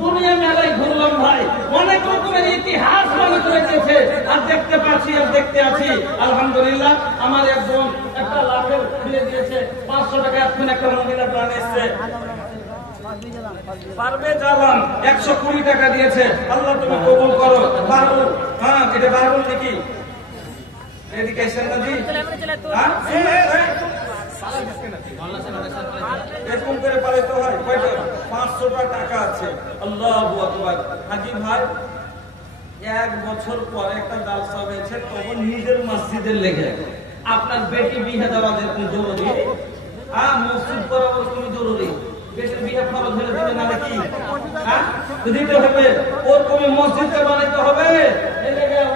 দুনিয়া মেলায় ঘুরলাম ভাই, অনেক রকমের ইতিহাস মনে করে গেছে, আর দেখতে পাচ্ছি আর দেখতে আছি। আলহামদুলিল্লাহ। আমার এক বোন একটা লাখের খুলে দিয়েছে, 500 টাকা এখন একটা মহিলা প্রাণ এসছে, পারবে জালাম 120 টাকা দিয়েছে। আল্লাহ তুমি কবুল করো। বাহুল, হ্যাঁ এটা বাহুল নাকি? এডুকেশন নাকি? এরকম করে পালিত হয়। 500 টাকা আছে। আল্লাহু আকবার। হাজি ভাই, 1 বছর পরে একটা জালসা হয়েছে, তখন নিজের মসজিদের লেগে আপনার বেটি বিয়ে দেওয়া যেরকম জরুরি, মসজিদ করা ওরকম জরুরি। বেটির বিয়ে ফরজ হলে দিবে না নাকি? দিতে হবে, ওরকম মসজিদকে বানাইতে হবে,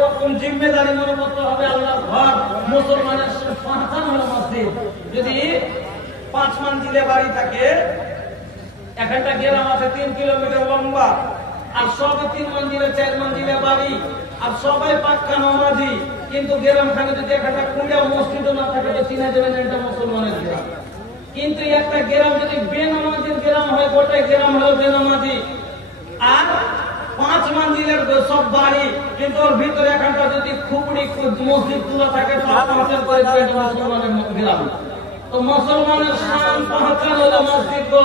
ওরকম জিম্মেদারি মনে করতে হবে। আল্লাহর ঘর, মুসলমানের সন্তান হলো মসজিদ। যদি 5 মঞ্জিলে বাড়ি থাকে, একটা গ্রাম আছে 3 কিলোমিটার লম্বা, আর সবে 3 মঞ্জিলে 4 মঞ্জিলে বাড়ি, আর সবাই পাক্কা নামাজি, কিন্তু গ্রাম খানে যদি একটা কুঁড়া মসজিদ না থাকে তো চিনা যাবে না এটা মুসলমানের গ্রাম। কিন্তু একটা গ্রাম যদি বেনামাজির গ্রাম হয়, গোটাই গ্রাম হলো বেনামাজি, আর 5 মঞ্জিলের সব বাড়ি, কিন্তু ওর ভিতরে এখানটা যদি খুবড়ি মসজিদ তুলা থাকে, মুসলমানের গ্রাম। তো মুসলমানের শান পহচান হলো মসজিদ গো,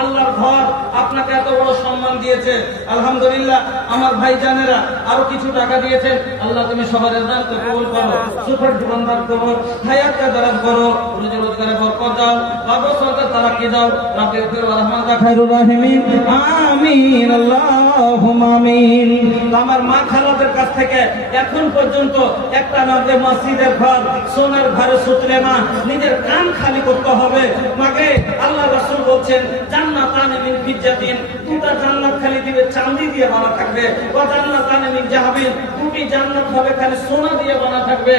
আল্লাহর ঘর। আপনাকে এত বড় সম্মান দিয়েছে, আলহামদুলিল্লাহ। আমার ভাই জানেরা আরো কিছু টাকা দিয়েছেন, আল্লাহ তুমি সবার দানকে কবুল করো, সুখের জীবন দান করো, হায়াতকে দারাজ করো, রুজি রোজগারে বরকত দাও, বাবা সরকার তারাকি দাও, রাব্বিল ফির ওয়া রহমাতা খায়রুর রাহিমিন, আমিন আল্লাহুম্মা আমিন। আমার মা খালাদের কাছ থেকে এখন পর্যন্ত একটা নবে মসজিদের ঘর, সোনার ঘরে সুতলে মা নিজের কান খালি করতে হবে। মাকে আল্লাহ রাসূল বলছেন জান্নাতানি মিন ফিজ্জাতিন, দুটা জান্নাত খালি দিবে চাঁদি দিয়ে বানা থাকবে। ওয়া জান্নাতানি মিন যাহাবিন, দুটি জান্নাত হবে খালি সোনা দিয়ে বানা থাকবে।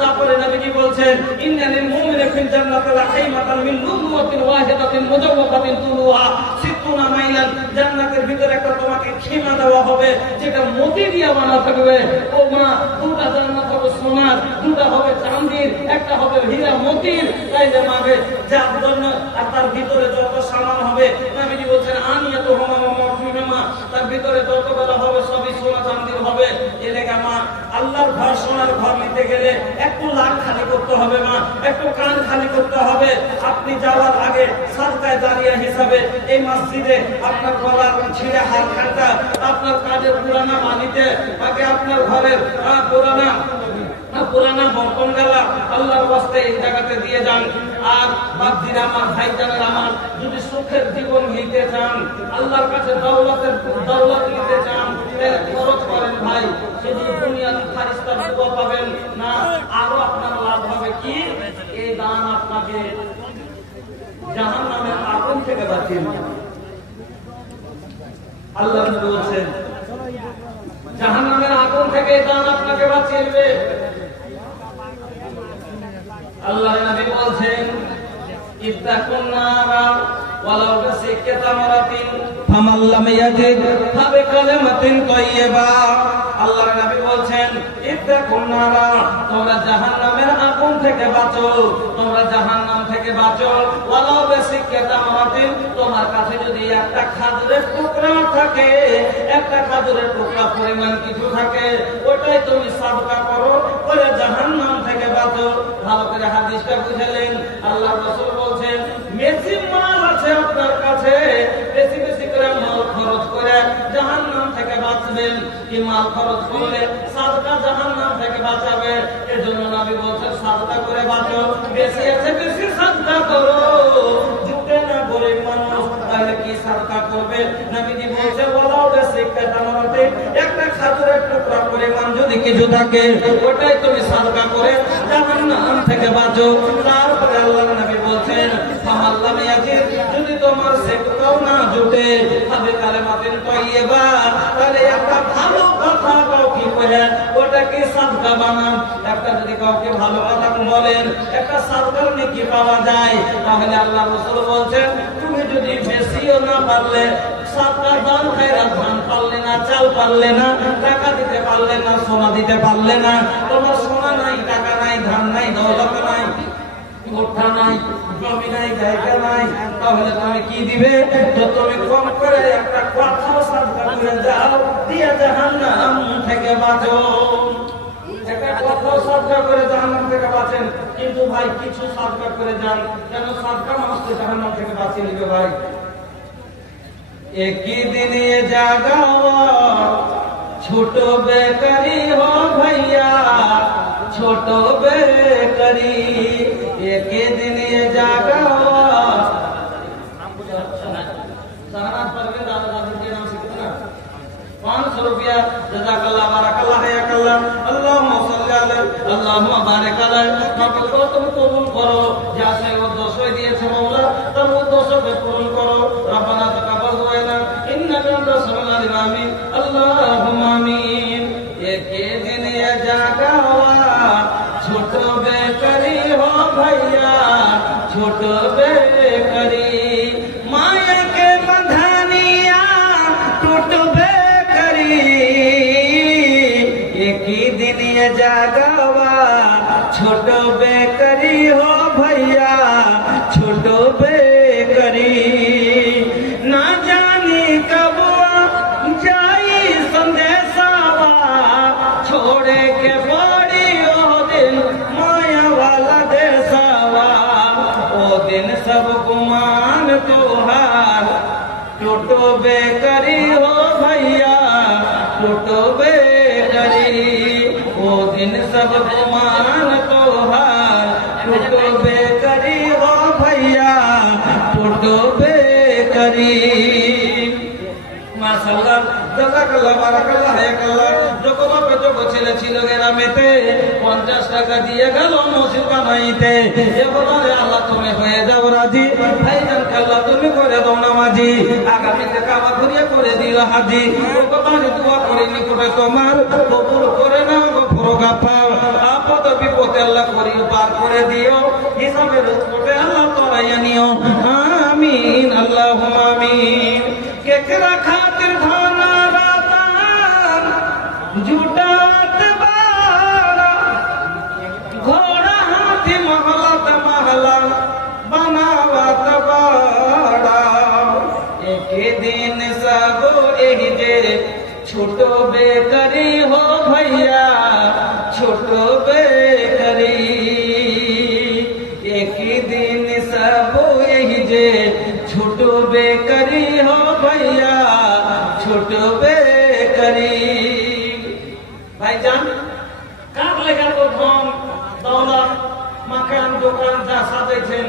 তারপরে নবীজি বলছেন ইন্নালিল মুমিনি ফিল জান্নাতি লাখাইমাতান মিন লুলুওয়াতিন ওয়াহিদাতিন মুজাওওয়াতাতিন তুলুহা 60 মাইলান, জান্নাতের ভিতরে একটা তোমাকে খেমা দেওয়া হবে যেটা মতি দিয়ে বানা থাকবে। ও মা, দুটা জান্নাত হবে সোনার, দুটা হবে চাঁদির, একটা হবে হীরা মতির। তাই যে মাগে যার জন্য আর তার ভিতরে যত সামান হবে, নবীজি বলছেন আনিয়াত হুমা মাফিমা, তার ভিতরে যত বলা হবে সবই সোনা চাঁদির হবে। এলাকা মা আল্লাহর ঘর সোনার ঘর নিতে গেলে একটু লাখ খালি করতে হবে মা, একটু কান খালি করতে হবে। আপনি যাওয়ার আগে সাদকায়ে জারিয়া হিসাবে এই মসজিদে আপনার গলার ছিঁড়ে হাত কাটা, আপনার কাজের পুরানা মানিতে আগে আপনার ঘরের পুরানা বর্তন গেলা আল্লাহর ওয়াস্তে এই জায়গাতে দিয়ে যান। আর বাপজির আমার, ভাইজানের আমার, যদি সুখের জীবন নিতে চান, আল্লাহর কাছে দৌলত নিতে চান, খরচ করেন ভাই। শুধু দুনিয়ার ফারিস্তার দোয়া পাবেন না, আরো আপনার লাভ হবে কি, এই দান আপনাকে জাহান্নামের আগুন থেকে বাঁচিয়ে নেবে। আল্লাহ নবী বলছেন জাহান্নামের আগুন থেকে দান আপনাকে বাঁচিয়ে নেবে। আল্লাহ নবী বলছেন ইত্তাকুন নারা ওয়ালাউ বিশিক্কি তামরাতিন ফামান লাম ইয়াজিদ ফাবিকালিমাতিন তাইয়্যিবা। আল্লাহ নবী বলছেন ইত্তাকুন নারা, তোমরা জাহান্নামের আগুন থেকে বাঁচো, তোমরা জাহান্নাম থেকে বাঁচো। ওয়ালাউ বিশিক্কি তামরাতিন, তোমার কাছে যদি একটা খাজুরের টুকরা থাকে, একটা খাজুরের টুকরা পরিমাণ কিছু থাকে, ওটাই তুমি সাদকা করো, করে জাহান্নাম থেকে বাঁচো। ভালো করে হাদিসটা বুঝলেন। আল্লাহ রাসূল বলছেন বেশি মাল আছে আপনার কাছে, বেশি বেশি করে মাল খরচ করে জাহান্নাম থেকে বাঁচবেন। কি মাল খরচ করলে সাদকা জাহান্নাম থেকে বাঁচাবে। এজন্য নবী বলছেন সাদকা করে বাঁচো, বেশি আছে বেশি সাদকা করো। জুটে না গরিব মানুষ, তাহলে কি সাদকা করবে? নবীজি বলছে ওয়ালাউ বিশিক্কি তামরাতিন, একটা খাজুরের টুকরা পরিমাণ যদি কিছু থাকে, ওটাই তুমি সাদকা করে জাহান্নাম থেকে বাঁচো। তারপরে আল্লাহ নবী বলছেন ফামান লাম ইয়াজিদ, যদি তোমার সেটাও না জুটে, ফাবিকালিমাতিন তাইয়্যিবা, তাহলে একটা ভালো কথা কাউকে বলেন, ওটাকে সাদকা বানান। একটা যদি কাউকে ভালো কথা বলেন, একটা সাদকার নেকি পাওয়া যায়। তাহলে আল্লাহ রাসূল বলছেন তুমি যদি বেশিও না পারলে, সাদকা দান খয়রাত দান পারলে না, চাল পারলে না, টাকা দিতে পারলে না, সোনা দিতে পারলে না, তোমার সোনা নাই, টাকা নাই, ধান নাই, দৌলত নাই, গোঠা নাই, জমি নাই, জায়গা নাই, তাহলে তুমি কি দিবে? তো তুমি কম করে একটা কথা সাদকা করে যাও, দিয়ে জাহান্নাম থেকে বাঁচো। একটা কথা সাদকা করে জাহান্নাম থেকে বাঁচেন, কিন্তু ভাই কিছু সাদকা করে যান, যেন সাদকা মানুষকে জাহান্নাম থেকে বাঁচিয়ে নিবে। ভাই एक ही दिन ये जागा छोटो बेकरी हो भैया, छोटो बेकरी, एक ही दिन ये जागा। 500 रुपया जज़ाकल्लाह बारकाल्लाह हयाकल्लाह अल्लाहुम्मा सल्ली अलैहि अल्लाहुम्मा बारिक अलैहि। মাকে তুমি কবুল করো, যা সে ও 200 দিয়েছে মাওলা, তার ও 200 কে পূরণ করো। রব্বানা তাকাব্বাল মিন্না ইন্নাকা আনতাস সামিউল আলিম। আমিন আল্লাহুম্মা আমিন। एक दिन ये जागा ছোট বেকরি हो भैया, ছোট बेकरी, माया के बंधनिया टूट बेकरी। एक ही दिन ये जागवा ছোট बेकरी हो भैया, ছোট बेकरी। ना जानी कब जाई संदेशावा, छोड़े के बड़ी ओ दिन माया वाला देसावा। ओ दिन सब गुमान तोहार टूटो बेकरी हो भैया, टूटो बेकरी। ओ दिन सब गुमान तोहार टूटो बेकरी हो भैया, टूटो बेकरी। माशाअल्लाह জাযাকাল্লাহ বারাকাল্লাহ হায়াকাল্লাহ। যখন বাপে যখন ছেলে ছিল গ্রামেতে 50 টাকা দিয়ে গেল মসজিদ বানাইতে। এবারে আল্লাহ তুমি হয়ে যাও রাজি, ভাইজান আল্লাহ তুমি করে দাও নামাজি, আগামীতে কাবা ঘুরিয়ে করে দিও হাজি। তোমার দোয়া করে নিকটে তোমার কবুল করে নাও গো পুরোগাফার। আপদ বিপদে আল্লাহ করিও পার করে দিও, হিসাবের উপরে আল্লাহ তরাইয়া নিও। আমিন আল্লাহুম্মা আমিন। কেকরা খাতির ধানা রাতান জুটাত বারা, ঘোড়া হাতি মহলাত মহলা बनावत बड़ा। एक दिन सब एही जे छोटो बेकरी हो भैया, छोटो बेकरी। एक दिन सब एही जे छोटो बेकरी हो भैया, छोटो बेकरी। भाईजान কার লেখা তো ধন দৌলত মাকান দোকান যা সাজাইছেন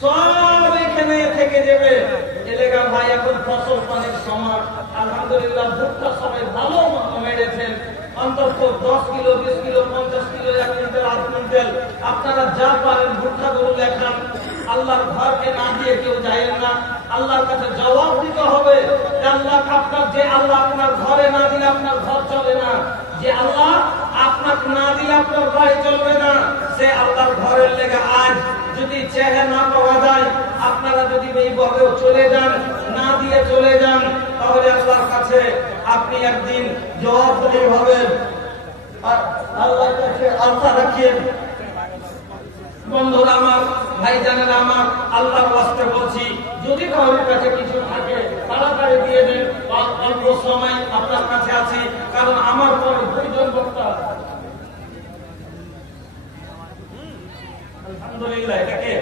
সব এখানে থেকে যাবে। এলাকা ভাই এখন ফসল পানির সময়, আলহামদুলিল্লাহ ভুট্টা সবাই ভালো মতো মেরেছেন। অন্তত 10 kilo 20 kilo 50 kilo 1 quintal 8 quintal আপনারা যা পারেন ভুট্টা গরু লেখান। আল্লাহর ঘরকে না দিয়ে কেউ যায় না, আল্লাহর কাছে জবাব দিতে হবে। আল্লাহ আপনার যে আল্লাহ আপনার ঘরে না দিলে আপনার ঘর চলে না, যে আল্লাহ আপনাকে না দিলে আপনার বাড়ি চলবে না, সে আল্লাহর ঘরের লেগে আজ যদি চেহারা না পাওয়া যায়, আপনারা যদি এইভাবেও চলে যান, না দিয়ে চলে যান, তাহলে আল্লাহর কাছে আপনি একদিন জবাবদারি হবেন। আর আল্লাহর কাছে আস্থা রাখেন। বন্ধুরা আমার, ভাইজানেরা আমার, আল্লাহর ওয়াস্তে বলছি, যদি কারোর কাছে কিছু থাকে তাড়াতাড়ি দিয়ে দেন। অল্প সময় আপনার কাছে আছি, কারণ আমার পরে 2 জন বক্তা। আলহামদুলিল্লাহ। এটাকে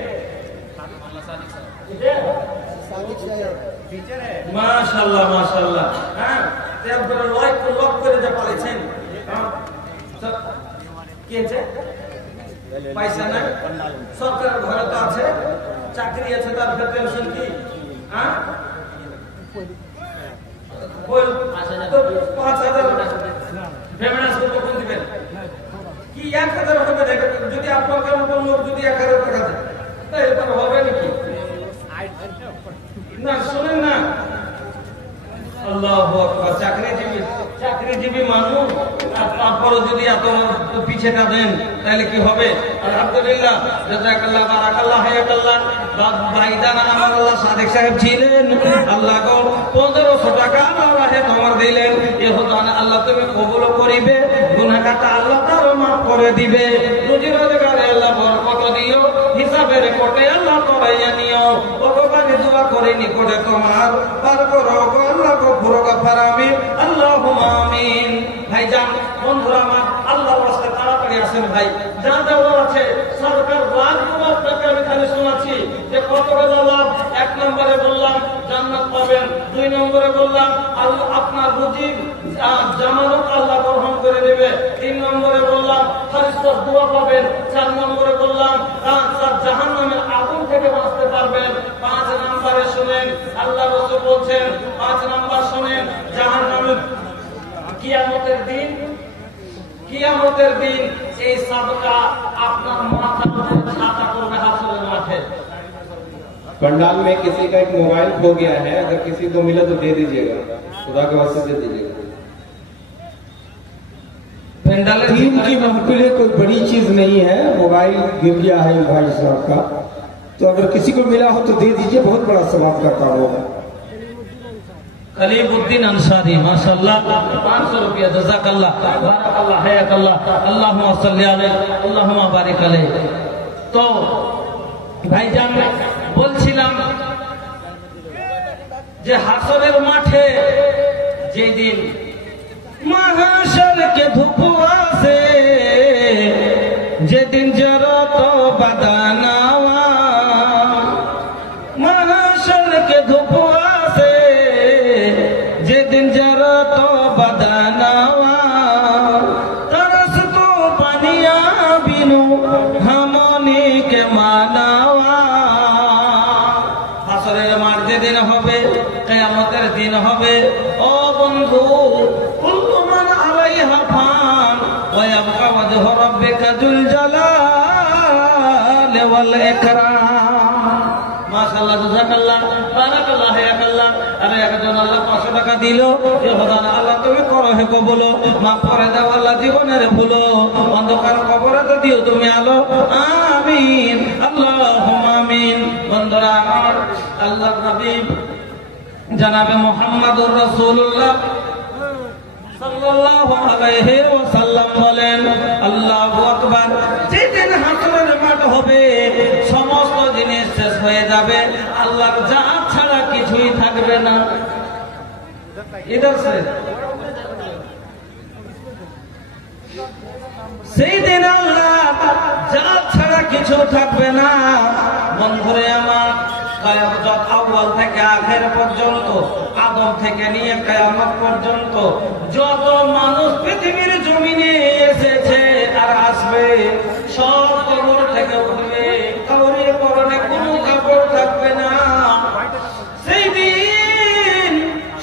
মাশাআল্লাহ মাশাআল্লাহ। হ্যাঁ, একবারে লক করে যা পালেছেন। কি আছে? পয়সা নাই, সরকারের ঘরে তো আছে, চাকরি আছে, তার টেনশন কি? হ্যাঁ, 5,000 ফেমাস কখন দিবেন? কি 1,000 হবে? যদি আপনার কেমন কোন লোক যদি 1,000 টাকা দেয় তাহলে তো হবে নাকি? না, শোনেন না, আল্লাহু আকবার। চাকরিজীবী মানুষ, তারপরে যদি এত পিছেটা দেন তাহলে কি হবে? আলহামদুলিল্লাহ, জাযাকাল্লাহ বারাকাল্লাহ হায়াকাল্লাহ। ভাইদানা আমার আল্লাহ সাদেক সাহেব ছিলেন, আল্লাহ গো 1500 টাকা আল্লাহ তোমার দিলেন। এহ দান আল্লাহ তুমি কবুল করিবে, গুনাহগারটা আল্লাহ তারও মাফ করে দিবে। রুজি রোজগারে আল্লাহ বরকত দিও, হিসাবের কোটে আল্লাহ তরাইয়া নিও। ভগবানের দোয়া করে নিকটে তোমার পার করো গো আল্লাহ গো পুরোগাফার। আমিন আল্লাহুম্মা আমিন। ভাইজান বন্ধুরা আমার, আল্লাহর ওয়াস্তে তাড়াতাড়ি আসেন ভাই। যা দেওয়ার আছে সরকার লাখগুলো আপনাকে আমি খালি শোনাচ্ছি যে কত টাকা লাভ। 1 নম্বরে বললাম জান্নাত পাবেন, 2 নম্বরে বললাম আল্লাহ আপনার রুজি জামানত আল্লাহ গ্রহণ করে নেবে, 3 নম্বরে বললাম ফেরেশতার দোয়া পাবেন, 4 নম্বরে বললাম জাহান্নামের আগুন থেকে বাঁচতে পারবেন, 5 নম্বরে শুনেন আল্লাহ রাসূল বলছেন, 5 নম্বর শুনেন জাহান্নামের কিয়ামতের দিন এই সাদকা আপনার মাথার উপরে ছাতা করবে হাসরের মাঠে। पंडाल में किसी का एक मोबाइल खो गया है, अगर किसी को मिला तो दे दीजिएगा, खुदा के वास्ते दे दीजिएगा। दीन की महफिल कोई बड़ी चीज नहीं है, मोबाइल गिर गया है भाई साहब का, तो अगर किसी को मिला हो तो दे दीजिए, बहुत बड़ा सवाब का काम होगा। कलीमुद्दीन अंसारी माशाअल्लाह 500 रुपया, जज़ाकल्लाह बारकाल्लाह हयाकल्लाह, अल्लाहुम्मा सल्ली अलैहि अल्लाहुम्मा बारिक अलैहि। तो ভাইজান বলছিলাম যে হাসরের মাঠে যেদিন মাহশরকে ধূপ আসে, যেদিন জরত বাদানাওয়া মাহশরকে ধূপ আসে, যেদিন জরত বাদানাওয়া तरस तो पानिया बिनु हमने के मानावा। হাসরের মাঠ যেদিন হবে, কিয়ামতের দিন হবে, ও বন্ধু রব্বিকা যুল জালালি ওয়াল ইকরাম। মাশাআল্লাহ, জাযাকাল্লাহ, বারাকাল্লাহ, হায়াকাল্লাহ। আরে একজন আল্লাহ 500 টাকা দিল, এ খোদা আল্লাহ তুমি করো হে কবুল, মাফ করে দাও আল্লাহ জীবনের ভুল, অন্ধকার কবরে তো দিও তুমি আলো, আমিন আল্লাহুম্মা আমিন। বন্ধুরা আমার, আল্লাহর নবী জনাবে মুহাম্মদুর রাসূলুল্লাহ সাল্লাল্লাহু আলাইহি ওয়াসাল্লাম বলেন, আল্লাহু আকবার। যেদিন হাসরের মাঠ হবে, সমস্ত জিনিস শেষ হয়ে যাবে, আল্লাহর জাত ছাড়া কিছুই থাকবে না। ইধর সে সেই দিন আল্লাহ জাত ছাড়া কিছু থাকবে না। বন্ধুরে আমার, কিয়ামত আউয়াল থেকে আখের পর্যন্ত, আদম থেকে নিয়ে কিয়ামত পর্যন্ত যত মানুষ পৃথিবীর জমিনে এসেছে আর আসবে, সব কবর থেকে উঠবে, কবরের পরনে কোনো কাপড় থাকবে না। সেই দিন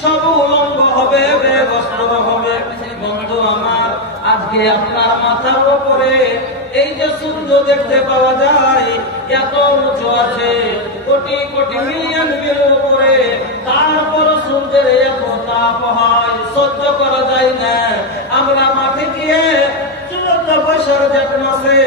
সব উলঙ্গ হবে, বেবস্ত্র হবে। বন্ধু আমার, আজকে আপনার মাথার উপরে এই যে সূর্য দেখতে পাওয়া যায়, এত উঁচু আছে, কোটি কোটি মিলিয়ন মিল উপরে, তারপর সূর্যের এত তাপ হয়, সহ্য করা যায় না। আমরা মাঠে গিয়ে 14 বছর জেঠ মাসে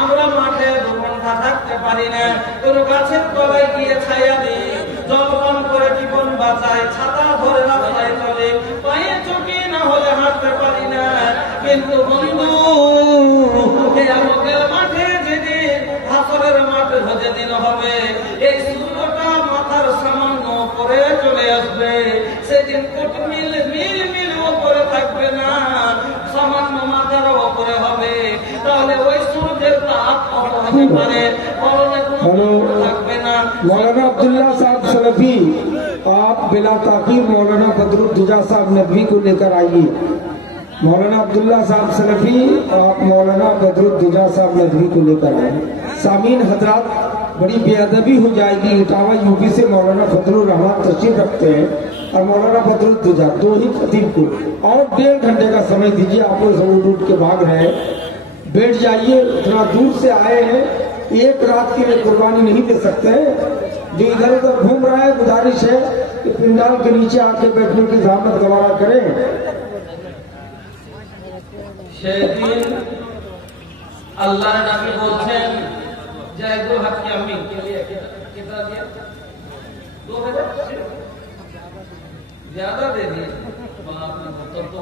আমরা মাঠে 2 ঘন্টা থাকতে পারি না, কোন গাছের তলায় গিয়ে ছায়া দিই, জলপান করে জীবন বাঁচায়, ছাতা ধরে রাস্তায় চলে, পায়ে চকি না হলে হাঁটতে পারি না। কিন্তু বন্ধু, কিয়ামতের মাঠে যেদিন, হাসরের মাঠে যেদিন হবে, এই সূর্যটা মাথার সামান্য উপরে চলে আসবে, সেদিন কোটি মিল মিল মিল উপরে থাকবে না, সামান্য মাথার উপরে হবে। তাহলে ওই সূর্যের তাপ কত হতে পারে, পরনে কোনো থাকবে না। मौलाना अब्दुल्ला साहब सलफी, आप बिला ताकीर मौलाना बदरुद्दुजा साहब नदवी को लेकर आइए। मौलाना अब्दुल्ला साहब सलफी, आप मौलाना बदरुद्दुजा साहब नदवी को लेकर आए। सामीन हजरात, बड़ी बेअदबी हो जाएगी, इटावा यूपी से मौलाना फजलुर रहमान तशरीफ रखते हैं और मौलाना बदरुद्दुजा, 2 ही खतीब को और 1.5 घंटे का समय दीजिए। आप लोग सब उठ के भाग रहे हैं, बैठ जाइए, इतना दूर से आए हैं, एक रात के लिए कुर्बानी नहीं दे सकते हैं। जो इधर उधर घूम रहा है, गुजारिश है कि पिंडाल के नीचे आके बैठने की जहमत गवारा करें। সেদিন আল্লাহ নবী বলছেন, জায়দুল হক আমি कितना दिया, 2000 ज्यादा दे दिए। बाप रे, तब तो